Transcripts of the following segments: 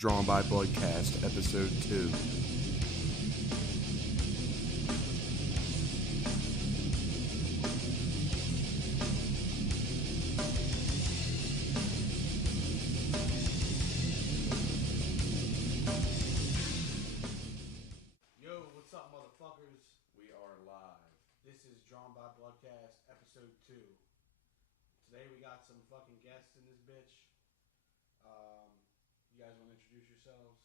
Drawn by Bloodcast, Episode 2. Yo, what's up, motherfuckers? We are live. This is Drawn by Bloodcast, Episode 2. Today we got some fucking guests in this bitch. You guys want to introduce yourselves?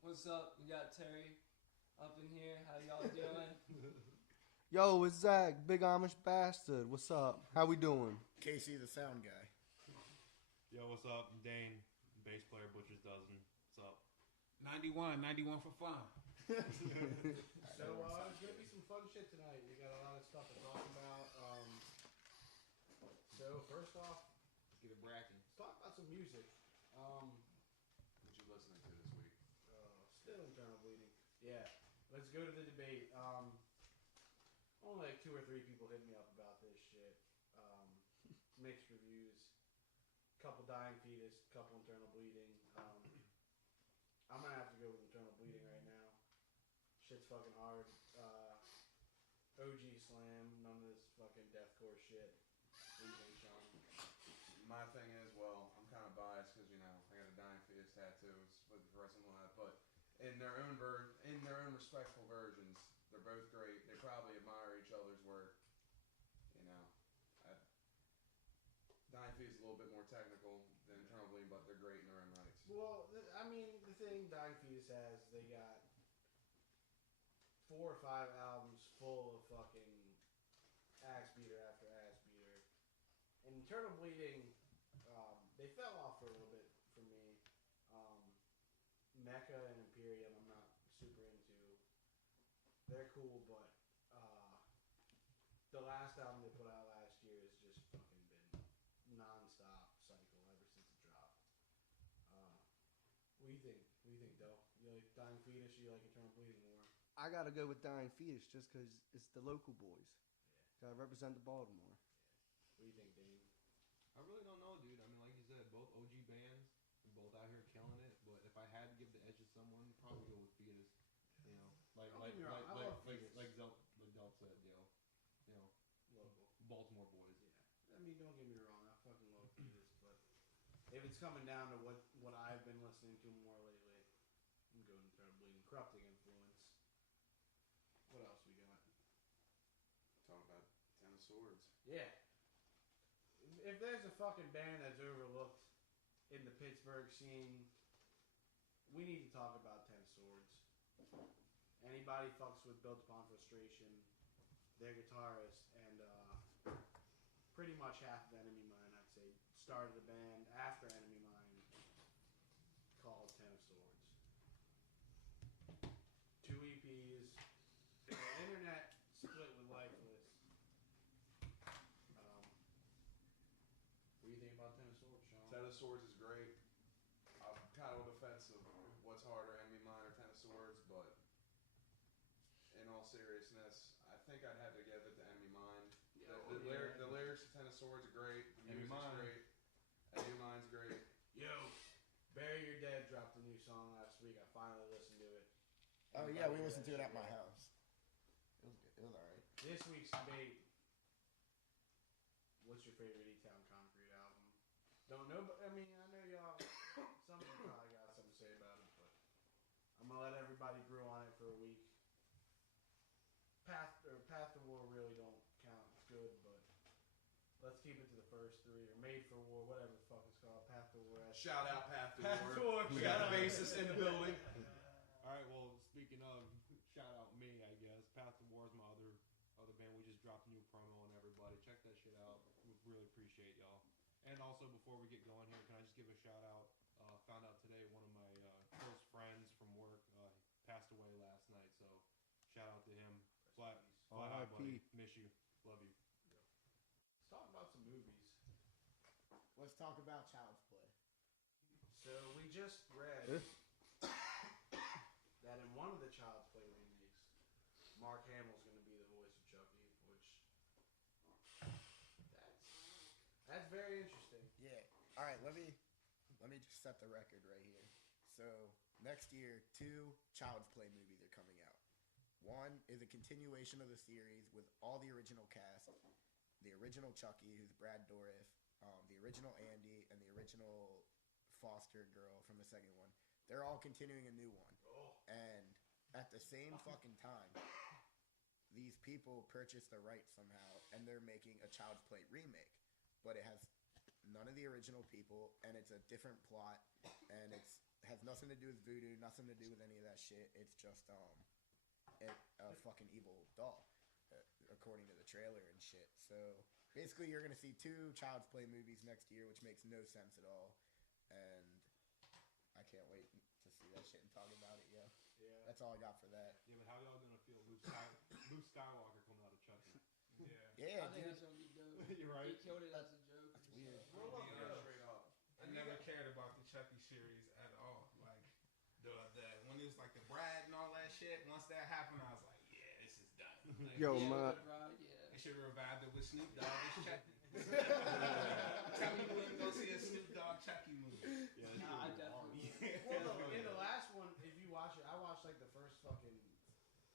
What's up? We got Terry up in here. How y'all doing? Yo, it's Zach, big Amish bastard. What's up? How we doing? Kasey, the sound guy. Yo, what's up? Dane, bass player, Butcher's Dozen. What's up? 91 for fun. So, it's going to be some fun shit tonight. We got a lot of stuff to talk about. So, first off, Let's get it bracking. let's talk about some music. What you listening to this week? Still internal bleeding. Yeah, let's go to the debate. Only like 2 or 3 people hit me up about this shit. Mixed reviews. Couple dying fetus, couple internal bleeding. I'm gonna have to go with internal bleeding right now. Shit's fucking hard. OG slam, none of this fucking deathcore shit. What do you think, Sean? My thing is, well, I'm kind of biased because, you know, I got a dying fetus tattoos with the rest of my life, but in their own respectful versions, they're both great. They probably admire each other's work. You know, dying fetus is a little bit more technical than internal bleeding, but they're great in their own rights. Well, the thing dying fetus has, they got 4 or 5 albums full of fucking axe beater after axe beater. And internal bleeding, they fell off for a little bit for me. Mecca and Imperium, I'm not super into. They're cool, but the last album they put out last year has just fucking been non-stop cycle ever since it dropped. What do you think? What do you think, Del? You like Dying Fetus? You like Eternal Bleeding more? I gotta go with Dying Fetus just because it's the local boys. Yeah. Gotta represent the Baltimore. What do you think, Dane? I really don't know, dude. I mean, like you said, both OG bands, both out here killing it. But if I had to give the edge to someone, probably go with Fetus. You know, like Don't get me wrong, I love Fetus. Delp said, you know, Local. Baltimore boys. Yeah. I mean, don't get me wrong. I fucking love Fetus, but if it's coming down to what I've been listening to more lately, I'm going Eternal Bleeding. Corrupting Influence. What else we got? Talk about Ten of Swords. Yeah. If there's a fucking band that's overlooked in the Pittsburgh scene, we need to talk about Ten Swords. Anybody fucks with Built Upon Frustration, their guitarist, and pretty much half of Enemy Mine, I'd say, started a band after Enemy Mine called Ten of Swords. 2 EPs, the internet split with Lifeless. What do you think about Ten of Swords, Sean? Ten of Swords is great. I'm kind of on the fence of what's harder, Enemy Mine or Ten of Swords, but in all seriousness, I think I'd have to give it to Enemy Mine. Yeah, The lyrics of Ten of Swords are great. The Enemy music's Mine. great. Enemy Mine's great. Yo, Bury Your Dead dropped a new song last week. I finally listened to it. Oh yeah, we listened to it at my house. It was good. It was alright. This week's debate. What's your favorite E-Town Concrete album? Don't know, but I mean, I know y'all. Some of you probably got something to say about it, but I'm gonna let everybody brew on it for a week. Path to War really don't count. It's good, but let's keep it to the first 3 or Made for War, whatever the fuck it's called. Path to War. Shout out Path to Path to War. War. We got a bassist in the building. All right. Well, speaking of, shout out me, I guess. Path to War is my other band. We just dropped a new promo on everybody. Check that shit out. We really appreciate y'all. And also, before we get going here, can I just give a shout out? Found out today one of my close friends from work passed away last night. So shout out to him. Flat out, buddy. Miss you. Love you. Let's talk about some movies. Let's talk about Child's Play. So we just read that in one of the Child's Play remakes, Mark Hamill's going to be the voice of Chucky, which that's very interesting. Yeah. All right. Let me just set the record right here. So next year, 2 Child's Play movies are coming out. One is a continuation of the series with all the original cast, the original Chucky, who's Brad Dourif, the original Andy, and the original foster girl from the second one. They're all continuing a new one. And at the same fucking time, these people purchased the rights somehow, and they're making a Child's Play remake. But it has none of the original people, and it's a different plot, and it has nothing to do with voodoo, nothing to do with any of that shit. It's just a fucking evil doll, according to the trailer and shit. So basically, you're gonna see 2 Child's Play movies next year, which makes no sense at all, and I can't wait to see that shit and talk about it. Yeah, that's all I got for that. Yeah, but how y'all gonna feel Luke Skywalker coming out of Chucky? Yeah, I think dude. that's gonna be dope. You're right. He killed it as a joke. It's weird. Straight up. I never cared about the Chucky series at all. Like the when it was like the Brad and all that shit. Once that happened, I was like, yeah, this is done. Like, Yo, Yeah, my. with the bride, yeah. they should have revived it with Snoop Dogg. It's Chucky. Tell me you wouldn't go see a Snoop Dogg Chucky movie. Yeah, Nah, I definitely. Well, look, in the last one, if you watch it, I watched like the first fucking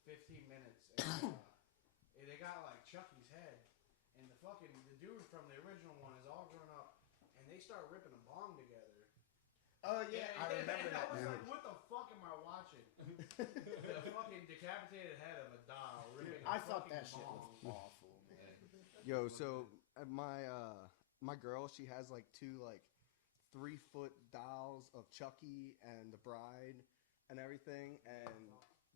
15 minutes, and they got like Chucky's head, and the dude from the original one is all grown up, and they start ripping a bong together. Oh yeah, I remember that. I was Dude. like, what the fuck am I watching? The fucking decapitated head of a doll ripping I a thought fucking that shit bong. was awful, man. Yo, so my girl, she has like 2 like 3-foot dolls of Chucky and the bride and everything, and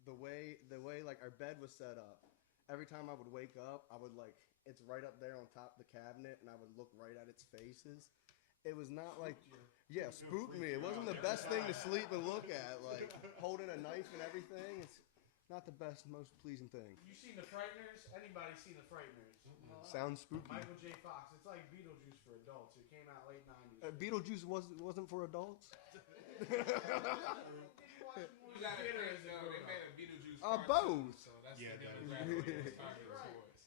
the way like our bed was set up, every time I would wake up, I would like, it's right up there on top of the cabinet, and I would look right at its faces. It was not like, yeah, spooked me. It wasn't the best thing to sleep and look at, like holding a knife and everything. It's not the best, most pleasing thing. You seen The Frighteners? Anybody seen The Frighteners? Sounds spooky. Michael J. Fox. It's like Beetlejuice for adults. It came out late 90s. Beetlejuice wasn't for adults. You gotta think, though, they made a Beetlejuice cartoon, both. so that's Yeah, the that is demographic true. it's targeted Right. towards.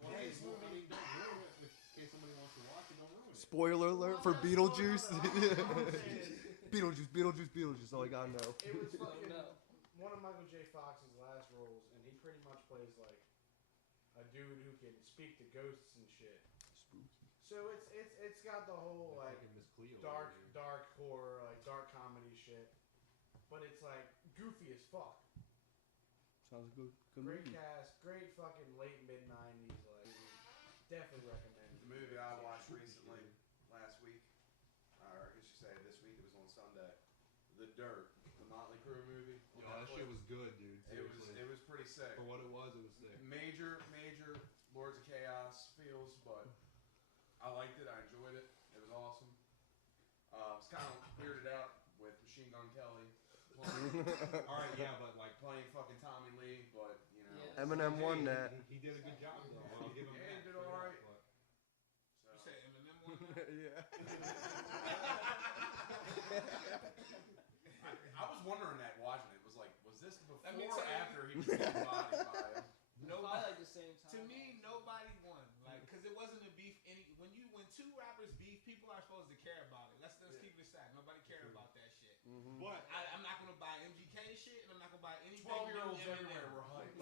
Well, hey, well, I mean, don't ruin it. In case somebody wants to watch it, don't ruin it. Spoiler alert for Beetlejuice. Beetlejuice. All I gotta know. It was Oh, fucking no. one of Michael J. Fox's last roles, and he pretty much plays like a dude who can speak to ghosts and shit. Spooky. So it's got the whole like Fucking Miss Cleo dark over here. dark horror, like dark comedy shit, but it's like goofy as fuck. Sounds good. Good Great movie. cast, great fucking late mid-90s, like definitely recommend it. The movie I watched recently, last week, or I guess you say this week, it was on Sunday. The Dirt, the Motley Crue movie. Yo, that shit was good, dude. Seriously. It was pretty sick. For what it was sick. Major Lords of Chaos feels, but I liked it. I enjoyed it. It was awesome. I was kind of weirded out with Machine Gun Kelly All right, yeah, but like, playing fucking Tommy Lee, but you know. Yeah. Eminem won that. he did a good job, though. I'll give him Yeah, he that. did all right. But- You said Eminem won that? Yeah. I was wondering that watching it. Was like, was this before Let me or tell you- after he was getting bodied by him? Probably like the same time. To me, nobody won. Like, cause it wasn't a beef. When 2 rappers beef, people are supposed to care about it. Let's keep it aside. Nobody cared about that shit. But I'm not gonna buy MGK shit, and I'm not gonna buy anything. 12-year-olds from Eminem. everywhere were hyped.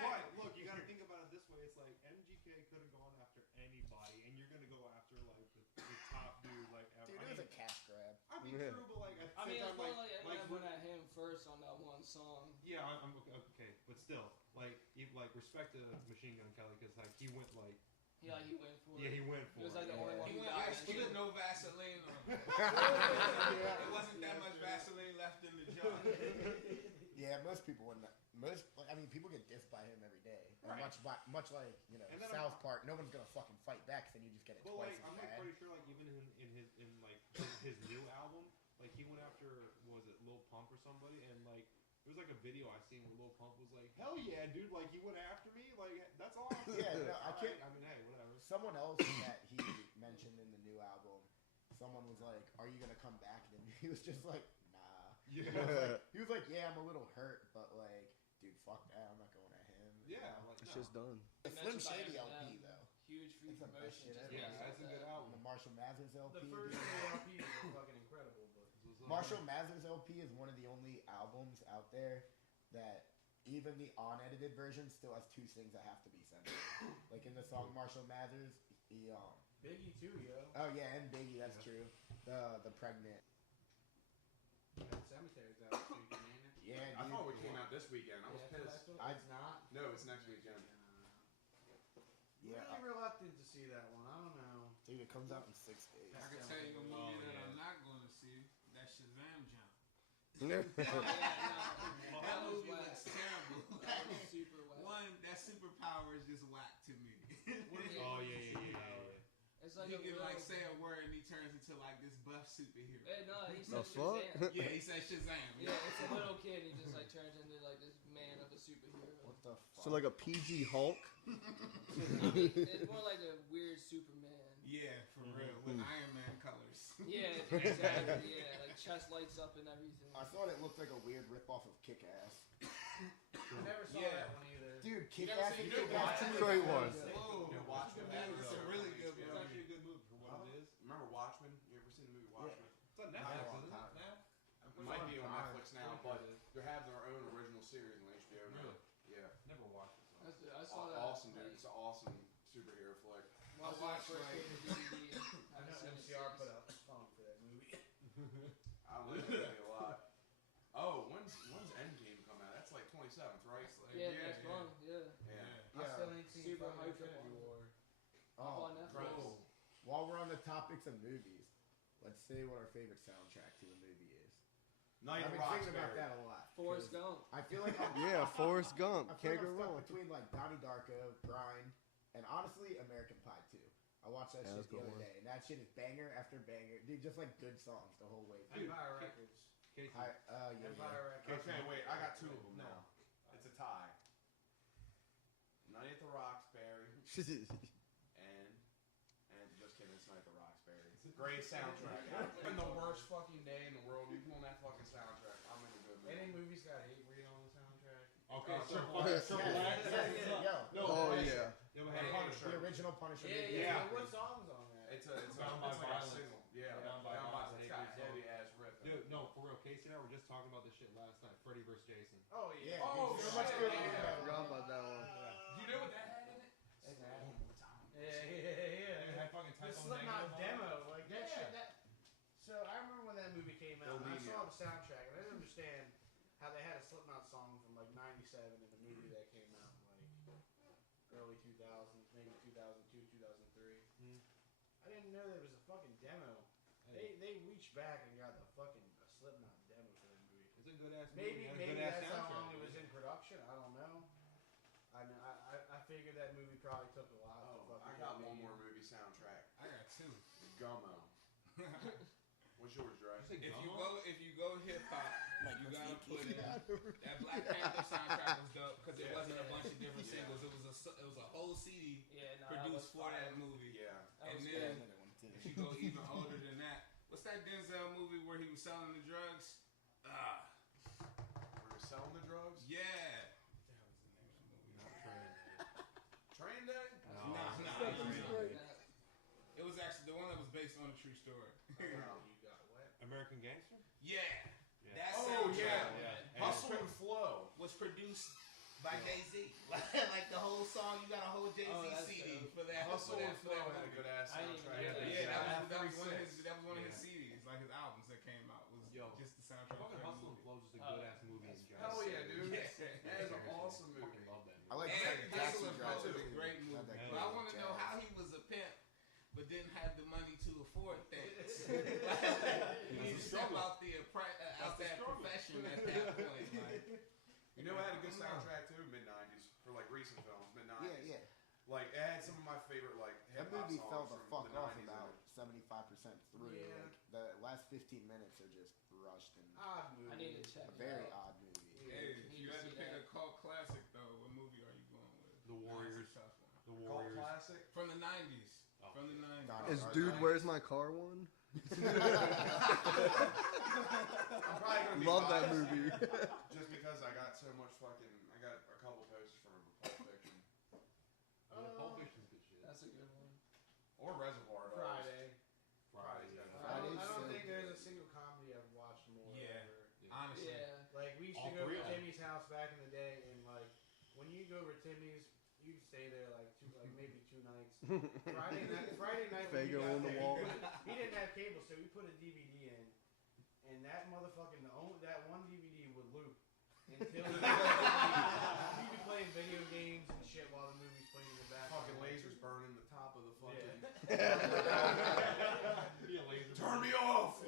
but look, you got to think about it this way. It's like MGK could have gone after anybody, and you're gonna go after like the top dude like ever. Dude, it was a cash grab. I mean, Yeah. true, but like at the I mean, same it's time, more like Eminem like went at him first on that one song. yeah, I'm okay, but still, like respect to Machine Gun Kelly because like he went like He went for yeah, it. he went for He was it. like the only one He who went got ice that cube, shit. no Vaseline on him. There wasn't that much Vaseline left in the jar. Yeah, most people wouldn't. I mean, people get dissed by him every day. And Right. much like And then South Park, no one's gonna fucking fight back. Then you just get it Well, twice like as I'm like bad. pretty sure like even in his new album, like he went after was it Lil Pump or somebody, and like there was like a video I seen where Lil Pump was like, hell yeah, dude, like he went after me, like that's awesome. Yeah, no, I All can't- right, I mean, hey, whatever. Someone else that he mentioned in the new album, someone was like, "Are you gonna come back?" And he was just like, "Nah." Yeah. He was like, "Yeah, I'm a little hurt, but like, dude, fuck that. I'm not going at him." you Yeah, know? like It's no. just done. The You Slim mentioned about Shady Eminem. LP though. Huge free It's the best promotion. shit just ever. Yeah, because that's a of good that. album. The Marshall Mathers LP. The first dude. 3 LPs were fucking incredible, but The Marshall Mathers LP is one of the only albums out there that even the unedited version still has 2 things that have to be censored. Like in the song Marshall Mathers, he Biggie too, yo. oh yeah, and Biggie, that's true. The pregnant. Cemetery's out this weekend, ain't it? Yeah, I dude. thought it came out this weekend. I was Yeah, pissed. it's not. No, it's next weekend. Yeah, Really reluctant to see that one. I don't know. dude, it comes out in 6 days. I can tell you a movie that yeah. I'm not going to see. That Shazam jump. Oh, yeah, no. That was movie whack. looks terrible. That was super whack. One, that superpower is just whack to me. Oh yeah. It's like He a can little, like say a word and he turns into like this buff superhero. No, he The said fuck? Shazam. Yeah, he says Shazam. Yeah, it's a little kid. He just like turns into like this man of a superhero. What the fuck? So like a PG Hulk. I mean, it's more like a weird Superman. Yeah, for real, with Iron Man colors. Yeah, exactly. Yeah, like chest lights up and everything. I thought it looked like a weird ripoff of Kick-Ass. I never saw Yeah. that one either. Dude, You never Kick-Ass seen and Kick-Ass? Kick-Ass 2 Great one. Whoa, You know, Watchmen. that is a really good It's movie. actually a good movie for what it is. Remember Watchmen? You ever seen the movie Watchmen? It's on Netflix, isn't it? time. It might be on Netflix now, but they have their own original series on HBO now. Really? Yeah. Never watched it. So. I saw that. Awesome, dude. Like, It's an awesome superhero flick. watched I it watched, first like- came to DVD. I know MCR put out a song for that movie. I like that movie a lot. Oh, when's Endgame come out? That's like 27th, right? Yeah, next month. Yeah. Yeah. I still ain't seen Super fucking hyped Infinity up. War. Up Oh, on Netflix. Bro. while we're on the topics of movies, let's say what our favorite soundtrack to a movie is. Night I've of been thinking about Roxbury. that a lot. Forrest 'cause Gump. I feel like I'm, Yeah, Forrest Gump. I feel Can't like go I'm stuck wrong. between like Donnie Darko, Grind, and honestly American Pie 2. I watched that Yeah, shit that's a the good other one. day, and that shit is banger after banger. Dude, just like good songs the whole way through. Empire Records. Casey. Yeah. Empire Records. Okay, wait. I got 2 of them No. now. It's a tie. Night at the Roxbury and just kidding. It's Night at the Roxbury. Great soundtrack. Been the worst fucking day in the world. You pull on that fucking soundtrack. I'm in a good mood. Any movies got hate read on the soundtrack? Okay, Oh, Triple Triple X. Triple X. Yo, No, Oh Punisher. yeah. Yeah, we And had Punisher. the original Punisher. Yeah, movie. yeah. Yeah. What song's on that? It's a Bound by it's like a Violence. single. Yeah. Bound by Violence, It's got Hate Me heavy ass riff. in it. Dude, no, for real. Casey and I were just talking about this shit last night. Freddy vs. Jason. Oh Yeah, yeah. Oh, dude, so shit, much good yeah. music I about forgot it. about that one. Do you know what that had in it? Exactly. One more time. Yeah. It had fucking The Type O Slipknot Negative on it. demo, like that Yeah. shit. That. So I remember when that movie came out, and I Bulimia. saw the soundtrack, and I didn't understand how they had a Slipknot song from like '97 in the movie that came out in like early 2000s, maybe 2002, 2003. Hmm. I didn't know there was a fucking demo. They reached back and got the fucking Slipknot demo for that movie. It's a good ass movie. Maybe and a maybe good ass that's how soundtrack, long it was man. in production. I don't know. I figured that movie probably took a while to Oh, fucking. I get got one made. more movie soundtrack. I got 2. Gummo. What's yours, Dre? Did you say Gummo? If you go hip hop, Like, you let's gotta see put Keith. in that Black Panther soundtrack was dope because it Yeah. wasn't a bunch of different Yeah. singles. It was a whole CD Yeah, no, produced for fire. that movie. Yeah. That And was Yeah, then another one too. if you go even older than that, what's that Denzel movie where he was selling the drugs? Were you selling the drugs? Yeah. What the hell was the name of the movie? Not Train. Train Day? Nah. It was actually the one that was based on a true story. You got what? American Gangster? Yeah. Yeah. That Oh, soundtrack yeah. Hustle and Flow. was produced by Jay-Z. Like the whole song, you got a whole Jay-Z Oh, that's CD dope. for that. Hustle for and that, for Flow that had a movie. good ass I didn't even soundtrack. hear that. Yeah, that was one of Yeah. his CDs, like his albums that came out. Was Yo, just the soundtrack. Fucking for that Hustle and movie. Flow is just a good ass movie in general. Hell yeah, dude. Yeah. That is an awesome movie. Fucking love that movie. I like And Taxi Hustle and Flow Driver is a too. great Had movie. that But I great want to know jazz. how he was a pimp, but didn't have the money to afford things. You need to step out out that profession at that point. Like, You know, it had a good soundtrack too, mid '90s for like recent films, mid '90s. Yeah, yeah. Like it had some of my favorite like That hip hop movie songs fell the from fuck the off 90s in about it. 75% through. Yeah. Like the last 15 minutes are just rushed and Odd movie. I need to check. a it very out. odd movie. hey, if Need you to had to see pick that. a cult classic though, what movie are you going with? The Warriors. That's a tough one. The Cult Warriors. classic. From the 90s. Oh. From the 90s. Not Is Dark Dude Knight. Where's My Car one? I'm probably gonna be Love that biased movie. just because I got so much fucking. I got a couple posters from Pulp Fiction Yeah, Pulp Fiction's good shit. That's a good one. or Reservoir Dogs. Friday. Friday's got I don't Friday's think there's a single comedy I've watched in Honestly. Yeah. Like we used All to go three to of them. Timmy's house back in the day, and like when you go over to Timmy's, you'd stay there like maybe 2 nights. Friday night when we Fago got on the there, wall. he didn't have cable, so we put a DVD in, and that motherfucking that one DVD would loop until you'd be playing video games and shit while the movie's playing in the background. Fucking lasers burning the top of the fucking. Be a laser. Turn me off.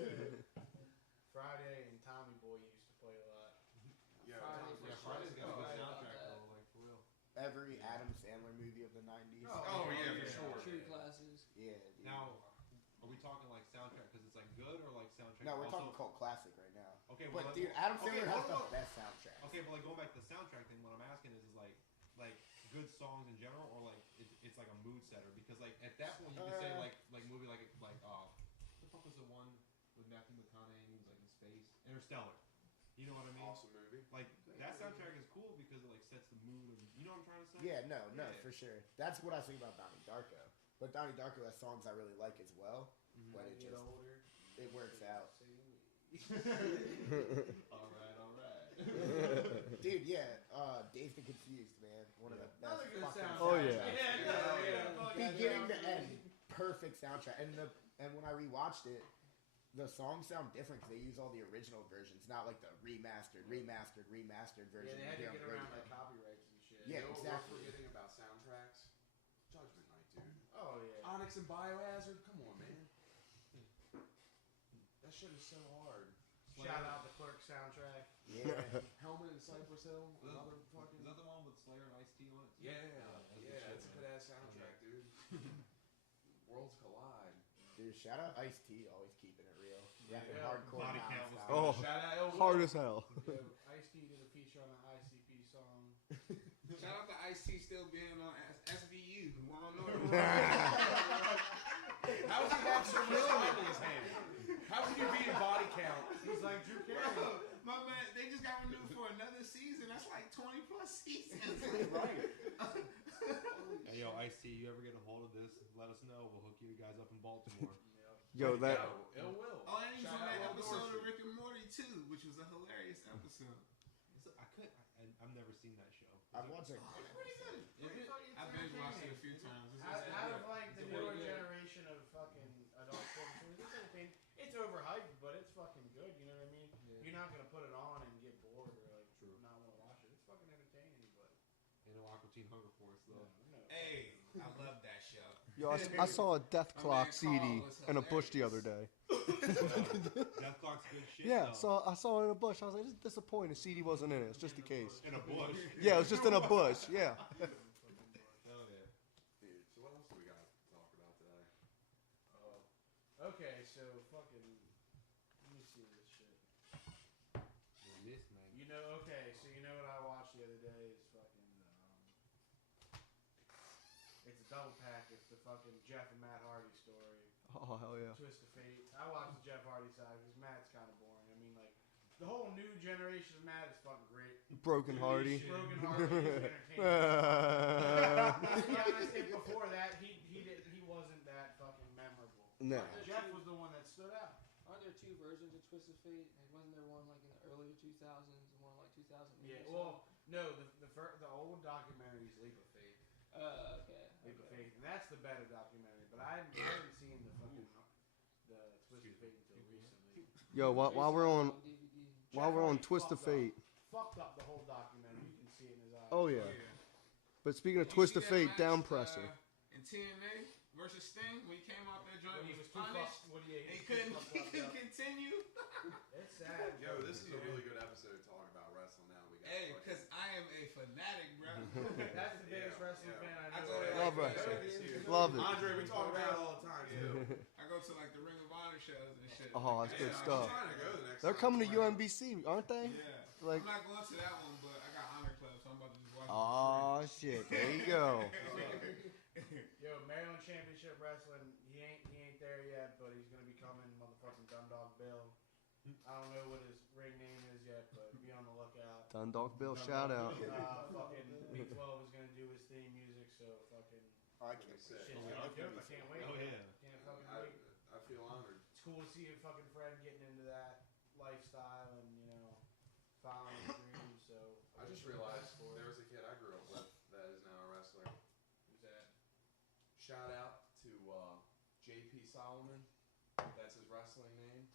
Friday and Tommy Boy used to play a lot. Yeah, Friday's got a good Right soundtrack about though, like for real. Every Adam Sandler movie of the 90s. Oh, yeah, for sure. True classes. Yeah, dude. Now, are we talking like soundtrack because it's like good or like soundtrack? No, we're also- talking cult classic right now. Okay, But well, dude, Adam okay, Sandler has what the about- best soundtrack. Okay, but like going back to the soundtrack thing, what I'm asking is like good songs in general, or like it's like a mood setter? Because like at that point you could say like movie like what the fuck was the one with Matthew McConaughey and he was like in space? Interstellar. You know what I mean? Awesome movie. Like that soundtrack is cool because it like sets the mood. Of, you know what I'm trying to say? Yeah, no, Yeah. for sure. That's what I think about Donnie Darko. But Donnie Darko has songs I really like as well. Mhm. But it Get just older. it works out. all right. Dude, yeah, Dazed and Confused, man. One of the best. Another good fucking soundtrack. Oh, yeah. Beginning to end, perfect soundtrack. And when I rewatched it, the songs sound different because they use all the original versions, not like the remastered version. Yeah, they had to you hear on get the around radio. like copyrights and shit. Yeah, You know what exactly. we're forgetting about soundtracks? Judgment Night, dude. Oh yeah. Onyx and Biohazard, come on, man. That shit is so hard. Shout out the Clerk soundtrack. Yeah. Helmet and Cypress Hill, another Is fucking. that the one with Slayer and Ice-T on it? Too? Yeah, that's the yeah, shit, it's a man. good ass soundtrack, dude. Worlds collide. Dude, shout out Ice-T, always keeping it real. Rapping Yeah. hardcore Body count was nonstop. Oh, Shout out Ill Will. hard as hell. Ice-T did a feature on an ICP song. Shout out to Ice-T still being on SVU. Law and Order. How does he have so much time in his hand? How can you be in body count? He's like Drew Carey. Bro, my man, they just got renewed for another season. That's like 20 plus seasons. Right. Hey, yo, Ice-T, you ever get a hold of this? Let us know. We'll hook you guys up in Baltimore. Yo, that. Ill Will. Oh, and he's Shout on that out Will episode Dorsey. of Rick and Morty too, which was a hilarious episode. I've never seen that show. I've watched it. It's pretty good. It's I've been watched it a few times. Out of like the It's newer pretty good. generation of fucking adult films, it's entertaining. It's overhyped, but it's fucking good. You know what I mean? Yeah. You're not gonna put it on and get bored or like True. not want to watch it. It's fucking entertaining, but Ain't no Aqua Teen Hunger Force though. no. Hey, I love that show. Yo, I saw a Death My Clock man CD Carl was in a bush the other hilarious. day. Death Clock's good shit. Yeah, though. so I saw it in a bush. I was like, this is disappointing. The CD wasn't in it. It's just a case. In a bush. Yeah, it was just in a bush. Yeah. Hell yeah. Dude, so what else do we got to talk about today? Okay, so fucking. Let me see this shit. This man. You know, okay, so you know what I watched the other day is fucking. It's a double pack. It's the fucking Jeff and Matt Hardy story. Oh, hell yeah. Twist of Fate. I watched the Jeff Hardy side because Matt's kind of boring. I mean, like, the whole new generation of Matt is fucking great. Broken Hardy. Broken Hardy is entertaining. Let's be honest, if before that, he wasn't that fucking memorable. No. Jeff was the one that stood out. Aren't there two versions of Twist of Fate? Like, wasn't there one like in the earlier 2000s and one like 2008? Yeah, or well, no, the old documentary is Leap of Faith. something? Okay. Leap of Faith, and that's the better documentary. But I haven't seen the fucking the Twist of Fate until recently. Yo, while we're on DVD. while we're on Twist of Fate. Fucked up the whole documentary. You can see it in his eyes. Oh yeah. But speaking of You Twist see of that Fate, match, down presser. In TNA versus Sting, when he came out there, joint When he was was too punished. fucked. He couldn't continue. It's sad. Yo, this is a really good episode talking about wrestling now. We got Hey, fucking- because I am a fanatic, bro. That's the biggest Yeah, wrestling yeah. fan I I know. go to Love like, wrestling. It's huge. Love it. Andre, we talk about it all the time too. I go to like the Ring of Honor shows and shit. Oh, that's good Yeah, stuff. I'm trying to go the next They're time. coming to UMBC, aren't they? Yeah. Like, I'm not going to that one, but I got Honor Club, so I'm about to just watch it. oh shit, there you go. Yo, Maryland Championship Wrestling, he ain't there yet, but he's gonna be coming, motherfucking Dundalk Bill. I don't know what his ring name is yet, but be on the lookout. Dundalk Bill, shout out. Fucking Week 12 is gonna do his theme music, so fucking Oh, I can't Shit's shit's Oh, gonna yeah, be dope. I can't wait. Oh, yeah. Can't fucking wait. I feel honored. It's cool to see a fucking friend getting into that lifestyle, and you know, just realized there was a kid I grew up with that is now a wrestler. Who's that? Shout out to JP Solomon. That's his wrestling name.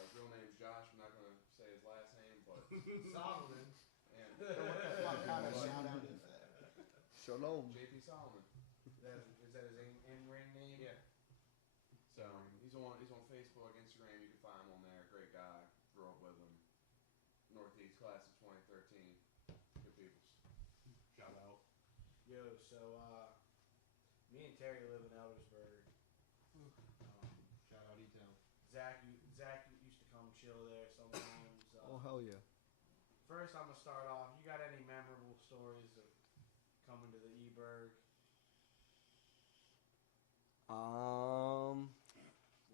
His real name's Josh. I'm not going to say his last name, but Solomon. And What the fuck kind of shout out is that? Shalom. JP Solomon. Is that his in-ring name? Yeah. So he's on Facebook, Instagram. You can find him on there. Great guy. Grew up with him. Northeast class of 2013. Good peoples. Shout out. Yo, so me and Terry live in Eldersburg. Shout out E-Town. Zach used to come chill there sometimes. Oh hell yeah. First, I'm gonna start off. You got any memorable stories of coming to the E-Burg?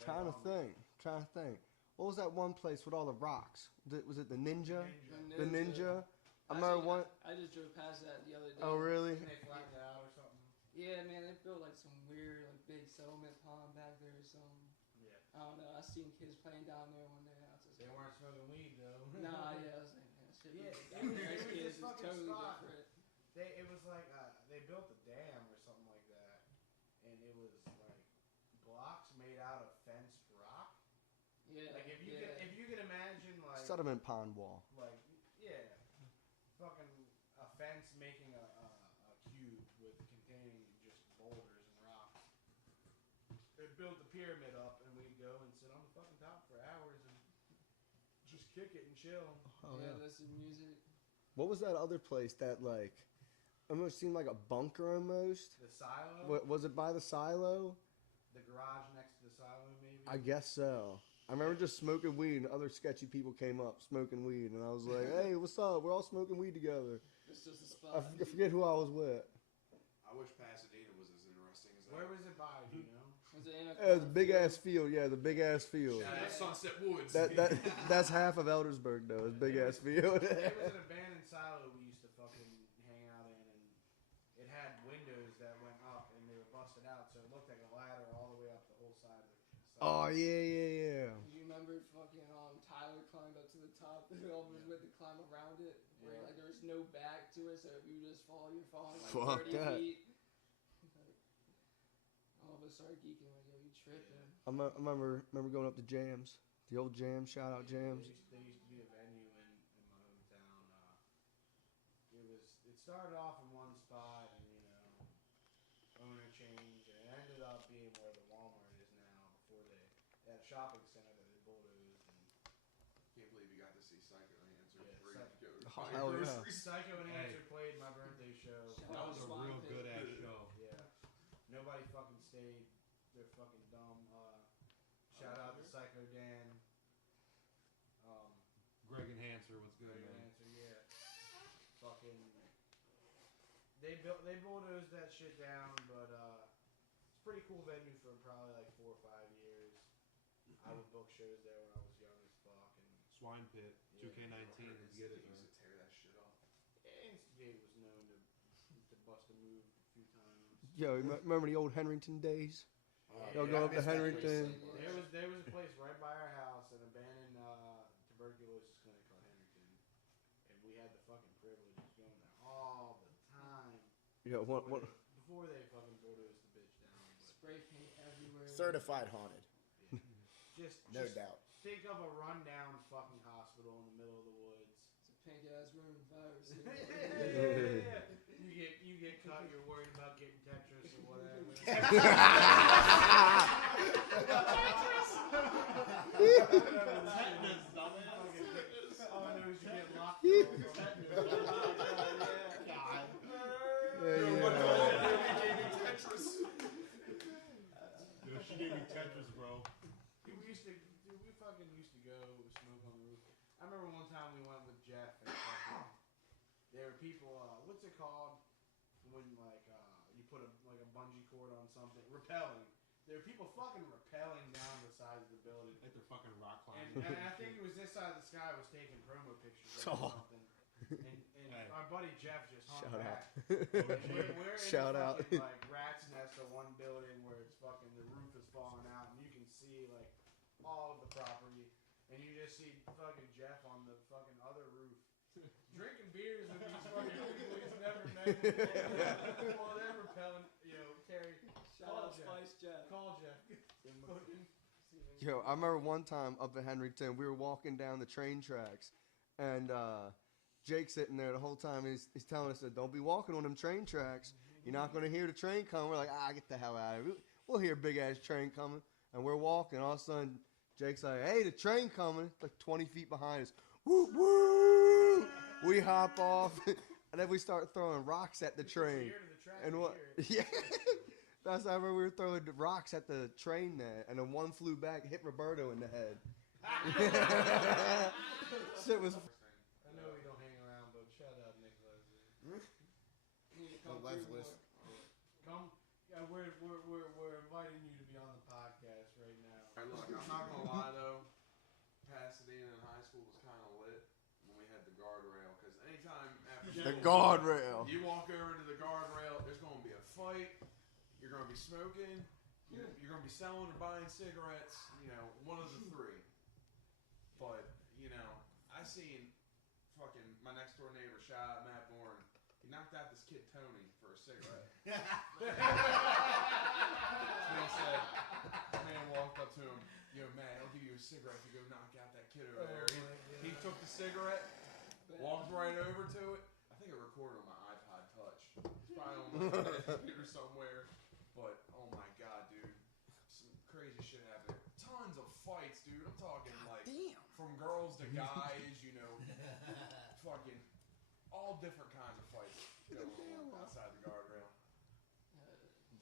Trying to think. What was that one place with all the rocks? Was it the Ninja? The Ninja. I remember one. I just drove past that the other day. Oh really? Did they flatten it out or something? Yeah, man, they built like some weird, like big settlement pond back there or something. Yeah. I don't know. I seen kids playing down there one day. And I was just They weren't smoking weed though. Nah, yeah, I was like, man, shit. Yeah, down there it as was kids this is fucking totally spot. different. It was like they built a dam or something like that, and it was like blocks made out of fenced rock. Yeah. Like if you can imagine like Sediment pond wall. like yeah, fucking a fence making a cube with containing just boulders and rocks. They built the pyramid up, and we'd go and sit on the fucking top for hours and just kick it and chill. Oh yeah, yeah. listen to music. What was that other place that like almost seemed like a bunker almost? The silo. What was it by the silo? The garage next to the silo, maybe. I guess so. I remember just smoking weed and other sketchy people came up smoking weed and I was like, hey, what's up? We're all smoking weed together. It's just a I spot. forget who I was with. I wish Pasadena was as interesting as that. Where was it by? Do you know? Was it in a It was a big ass field, yeah, the big ass field. Shout out Sunset Woods. That's half of Eldersburg though, it's big ass field. It was an abandoned silo we used to fucking hang out in, and it had windows that went up and they were busted out, so it looked like a ladder all the way up the whole side of the silo. Oh yeah. You remember fucking Tyler climbed up to the top and almost went to climb around it, where Yeah. like there was no back to it, so if you just fall, you're falling like Fuck 30 that. feet. Like, all of us started geeking like, yo, you tripping? I remember going up to Jams, the old Jams. Shout out Jams. There used to be a venue in my hometown. It started off in one spot, and owner change, and it ended up being where the Walmart is now. Before they had a shopping center that they bulldozed, and Can't believe you got to see Psycho Answer. Yeah, Where you Psycho. go to Oh, buy hell yeah. groceries. Psycho and Hey. Answer played my birthday show. Shout That out was a Swine real Pit. good ass show. Yeah, nobody fucking stayed. They're fucking dumb. Shout out to Psycho Dan. Greg and Hanser, what's good, Great man? answer, yeah. Fucking. They bulldozed that shit down, but it's a pretty cool venue for probably like 4 or 5 years. I would book shows there when I was young as fuck, and Swine Pit, Yeah. 2K19, let's get it, They man. used to tear that shit up. Instigate was known to bust a move a few times. Yo, remember the old Henrington days? Y'all Yeah, go I up to missed that Henrington. place. There was a place right by our house, an abandoned tuberculosis clinic called Henrington, and we had the fucking privilege of going there all the time. Yeah, what? Before they fucking bulldozed the bitch down. But Spray paint everywhere. Certified haunted, just no just doubt. think of a rundown fucking hospital in the middle of the woods. It's a pink ass room, virus. Yeah. You get cut, you're worried about getting Tetris or whatever. All I know is you get locked up. Yo, she gave me Tetris, bro. We fucking used to go smoke on the roof. I remember one time we went with Jeff and fucking, there were people, what's it called when like you put a bungee cord on something? Rappelling. There were people fucking rappelling down the sides of the building. Like they're fucking rock And climbing. I think it was this side of the sky was taking promo pictures or Oh. something. And Hey. our buddy Jeff just hung Shout back. out. We're in Shout the out. fucking, like rat's nest of one building where it's fucking the roof is falling out and you can see like all of the property and you just see fucking Jeff on the fucking other roof Drinking beers with these fucking people he's never met before. Well, they're repelling, Terry. Shout out Spice Jack. Call Jack. Yo, I remember one time up in Henryton, we were walking down the train tracks, and Jake's sitting there the whole time. He's telling us that don't be walking on them train tracks. You're not going to hear the train coming. We're like, get the hell out of here. We'll hear a big-ass train coming. And we're walking. All of a sudden, Jake's like, hey, the train coming. It's like 20 feet behind us. Woo, woo! We hop off, and then we start throwing rocks at the train. And what? Yeah. That's how we were throwing rocks at the train there, and then one flew back, hit Roberto in the head. Shit was. I know we don't hang around, but shout out Nick Leslie. Come, we're inviting you to be on the podcast right now. All right, look, I'm not gonna lie though. Pasadena in high school was kind of lit when we had the guardrail, because anytime after The school, guardrail. you walk over to the guardrail, there's gonna be a fight. You're gonna be smoking. You're gonna be selling or buying cigarettes. One of the three. But I seen fucking my next door neighbor, shout out Matt Bourne. He knocked out this kid Tony for a cigarette. Man walked up to him. Yo, Matt, I'll give you a cigarette if you go knock out that kid over there. He took the cigarette, walked right over to it. I think it recorded on my iPod Touch. It's probably on my computer somewhere. But, oh my god, dude. Some crazy shit happened. Tons of fights, dude. I'm talking like from girls to guys, fucking all different kinds of fights going on outside the guardrail.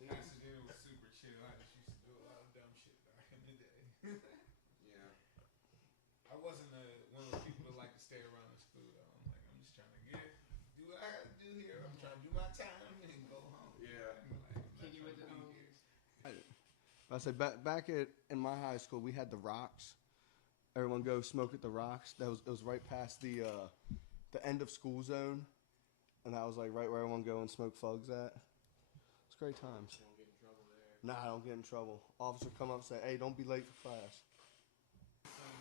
Pasadena was super chill. I just used to do a lot of dumb shit back in the day. Yeah. I wasn't one of the people that like to stay around the school though. I'm just trying to do what I have to do here. I'm trying to do my time and go home. Yeah. Kick it with the homies. I said back in my high school, we had the Rocks. Everyone go smoke at the Rocks. It was right past the end of school zone, and that was like right where everyone go and smoke fugs at. It's great times. Don't get in trouble there. Nah, I don't get in trouble. Officer come up and say, "Hey, don't be late for class." Some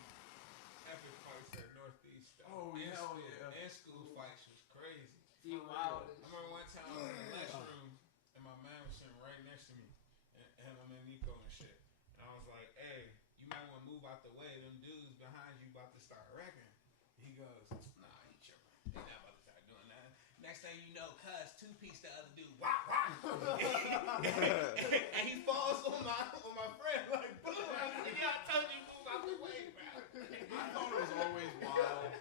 epic fights at Northeast. Oh, and hell school, yeah. And school fights was crazy. The wildest. I remember one time I was in the lunchroom and my man was sitting right next to me, and I'm in Nico and shit. And I was like, "Hey, you might want to move out the way. Them dudes behind you about to start wrecking." He goes, "Nah, you tripping. They not about to start doing that." Next thing you know, cuz two-piece the other dude. Wah, wah. And he falls on my friend like, boom. I said, "Yeah, I told you move out the way, bro." I thought it was always wild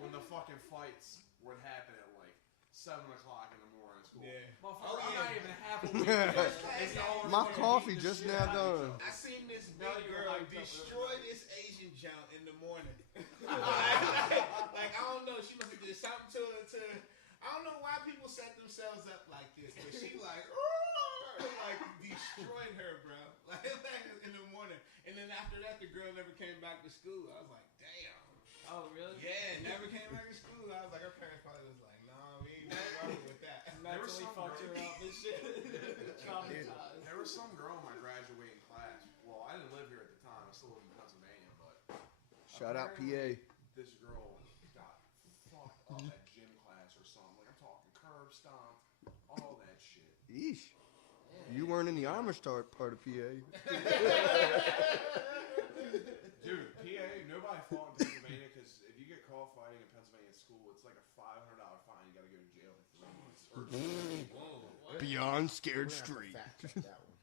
when the fucking fights would happen at like 7 o'clock in the morning at school. Yeah. Motherfucker, Oh, I'm yeah. not even half awake. And y'all are My fucking coffee beating the just shit now out of each done. other. I seen this Now big you're girl hyped up. destroy this Asian junk in the morning. like I don't know, she must have did something to her. I don't know why people set themselves up like this, but she like destroyed her, bro. Like in the morning, and then after that, the girl never came back to school. I was like, damn. Oh, really? Yeah, never came back to school. I was like, her parents probably was like, nah, we ain't rolling with that. Mentally fucked her up and shit. Traumatized. There was some girl in my graduating class. Well, I didn't live here at the time. I still live in Pennsylvania, but Shout out apparently PA. This girl got fucked up at gym class or something. Like I'm talking curb stomp, all that shit. Yeesh. You weren't in the Amish part of PA. Dude, PA, nobody fought in Pennsylvania because if you get caught fighting in Pennsylvania school, it's like a $500 fine. You got to go to jail for 3 months. Or Whoa. Beyond Scared We're gonna Street. have to fact check that one.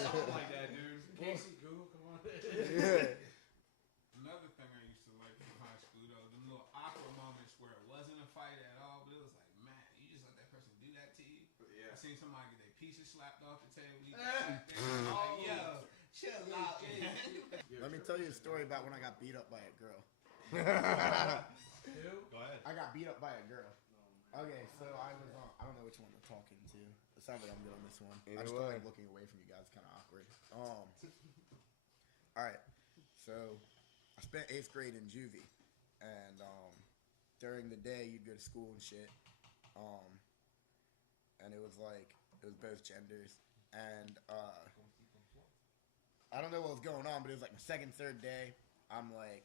something like that, dude. Kasey, Google, come on. Yeah. Another thing I used to like from high school though, them little awkward moments where it wasn't a fight at all, but it was like, man, you just let that person do that to you. Yeah. I seen somebody get their pieces slapped off the table. You just sat there like, yo, chill out, man. Yeah, Let me tell you a story about when I got beat up by a girl. Who? Go ahead. I got beat up by a girl. Okay, so I was on. I don't know which one I'm talking to. It sounds like I'm good on this one. I just don't like looking away from you guys. Kind of awkward. All right. So I spent 8th grade in juvie, and during the day you'd go to school and shit. And it was both genders, and I don't know what was going on, but it was like my second, third day. I'm like,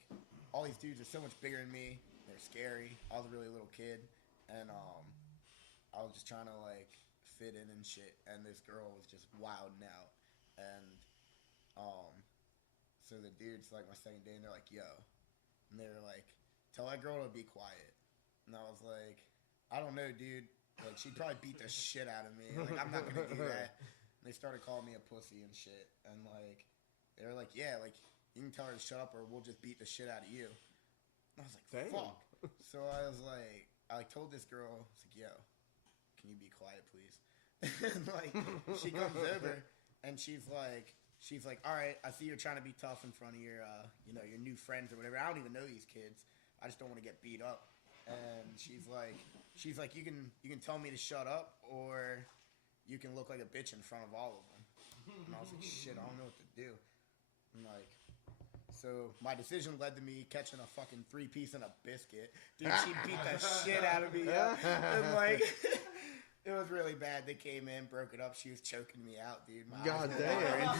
all these dudes are so much bigger than me. They're scary. I was a really little kid, and I was just trying to like fit in and shit. And this girl was just wilding out, and so the dudes like my second day, and they're like, "Yo," and they're like, "Tell that girl to be quiet." And I was like, "I don't know, dude. Like, she'd probably beat the shit out of me. Like, I'm not gonna do that." And they started calling me a pussy and shit, and like, they were like, "Yeah, like." You can tell her to shut up or we'll just beat the shit out of you. And I was like, Damn. fuck. So I told this girl, I was like, yo, can you be quiet, please? And like, she comes over and she's like, all right, I see you're trying to be tough in front of your, your new friends or whatever. I don't even know these kids. I just don't want to get beat up. And she's like, you can tell me to shut up or you can look like a bitch in front of all of them. And I was like, shit, I don't know what to do. And like, so my decision led to me catching a fucking 3-piece and a biscuit. Dude, she beat the shit out of me. And like, it was really bad. They came in, broke it up. She was choking me out, dude. God damn.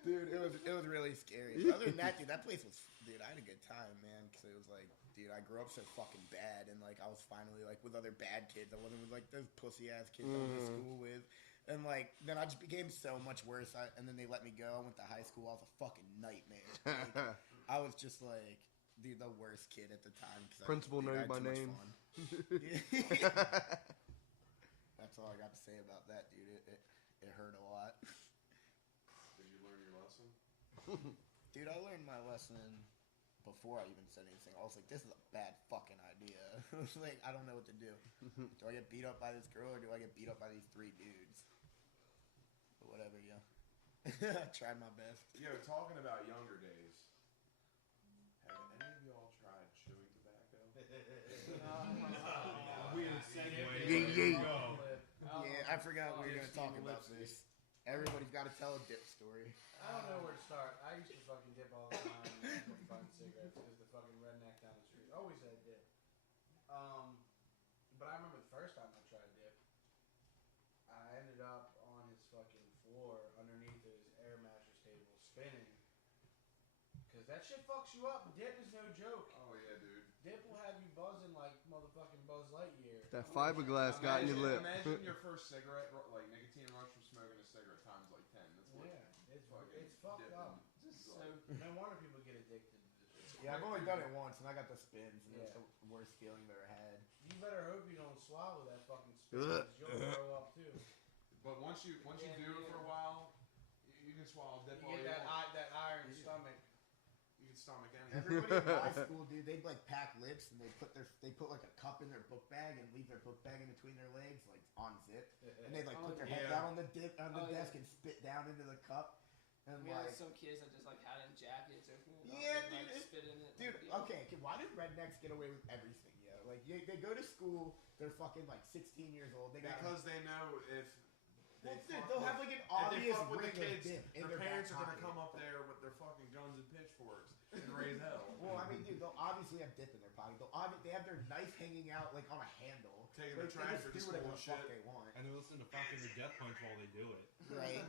Dude, it was really scary. But other than that, dude, that place was, dude, I had a good time, man. Because it was like, dude, I grew up so fucking bad. And like, I was finally like with other bad kids. I wasn't with like those pussy ass kids I went to school with. And, like, then I just became so much worse. And then they let me go. I went to high school. I was a fucking nightmare. Like, I was just, like, dude, the worst kid at the time. Principal know you by name. That's all I got to say about that, dude. It hurt a lot. Did you learn your lesson? Dude, I learned my lesson before I even said anything. I was like, this is a bad fucking idea. I was like, I don't know what to do. Do I get beat up by this girl or do I get beat up by these 3 dudes? But whatever, yo. I tried my best. Yo, talking about younger days, have any of y'all tried chewing tobacco? Weird segue. Yeah, I forgot we were going to talk about this. Everybody's got to tell a dip story. I don't know where to start. I used to fucking dip all the time and find cigarettes because the fucking redneck down the street always had dip. But I remember the first time I tried dip, I ended up on his fucking floor underneath his air mattress table spinning. Because that shit fucks you up. Dip is no joke. Oh, yeah, dude. Dip will have you buzzing like motherfucking Buzz Lightyear. That fiberglass got in your lip. Imagine your first cigarette, like nicotine rush from smoking a cigarette times like 10. That's what It's fucked up. Just so No wonder people get addicted to this shit. Yeah, I've only done it once, and I got the spins, and Yeah. it's the worst feeling I've ever had. You better hope you don't swallow that fucking spit because you'll throw up too. But once you do it for a while, you can swallow dip all You you get want. that iron stomach. You can stomach anything. Everybody in my school, dude, they'd like pack lips, and they put like a cup in their book bag and leave their book bag in between their legs, like on zip, and they'd like put their head down on the desk and spit down into the cup. And we had like, some kids that just like had it in jackets, open it up, Yeah, and, like, dude, spit in it. dude, like, okay, why do rednecks get away with everything, yo? Like, they go to school, they're fucking like 16 years old. They got Because they know if they'll have like an if they obvious fuck with ring the of kids, dip in their their parents back are gonna pocket. come up there with their fucking guns and pitchforks and raise hell. Well, I mean, dude, they'll obviously have dip in their pocket. They have their knife hanging out like on a handle. Taking Like, the tractor they to just do whatever school the and fuck shit. they want. And they listen to fucking their death punch while they do it. Right.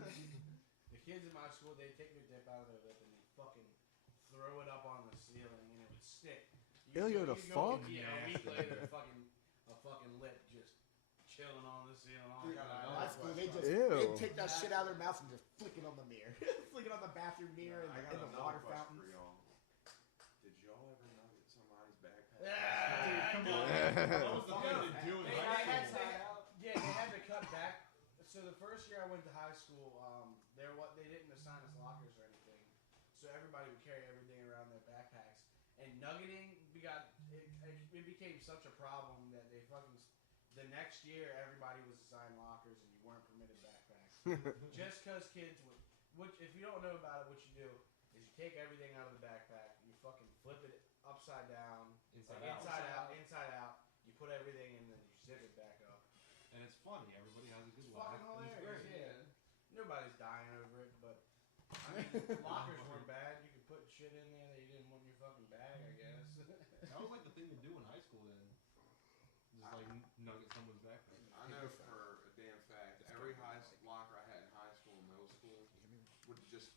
The kids in my school, they'd take their dip out of their lip and they'd fucking throw it up on the ceiling and it would stick. Ew, yo, the fuck? Yeah, a week later, a fucking lip just chilling on the ceiling. Oh, Dude, God, my school, they'd Ew. take that shit out of their mouth and just flick it on the mirror. Flick it on the bathroom mirror I and got in the another water question fountain. for y'all. Did y'all ever nugget somebody's backpack? Come on. That was the thing to do in They high had school. they had to cut back. So the first year I went to high school, they didn't assign us lockers or anything. So everybody would carry everything around their backpacks. And nuggeting, it became such a problem that the next year everybody was assigned lockers and you weren't permitted backpacks. Just because kids which if you don't know about it, what you do is you take everything out of the backpack, you fucking flip it upside down, inside out. You put everything in, and then you zip it back up. And it's funny. Everybody has a good It's laugh. fucking and it's hilarious, great. yeah. Nobody's dying over it, but I mean, lockers weren't bad. You could put shit in there that you didn't want in your fucking bag, I guess. That was like the thing to do in high school then. Just like nugget someone's backpack. I know for a damn fact, every locker I had in high school and middle school would just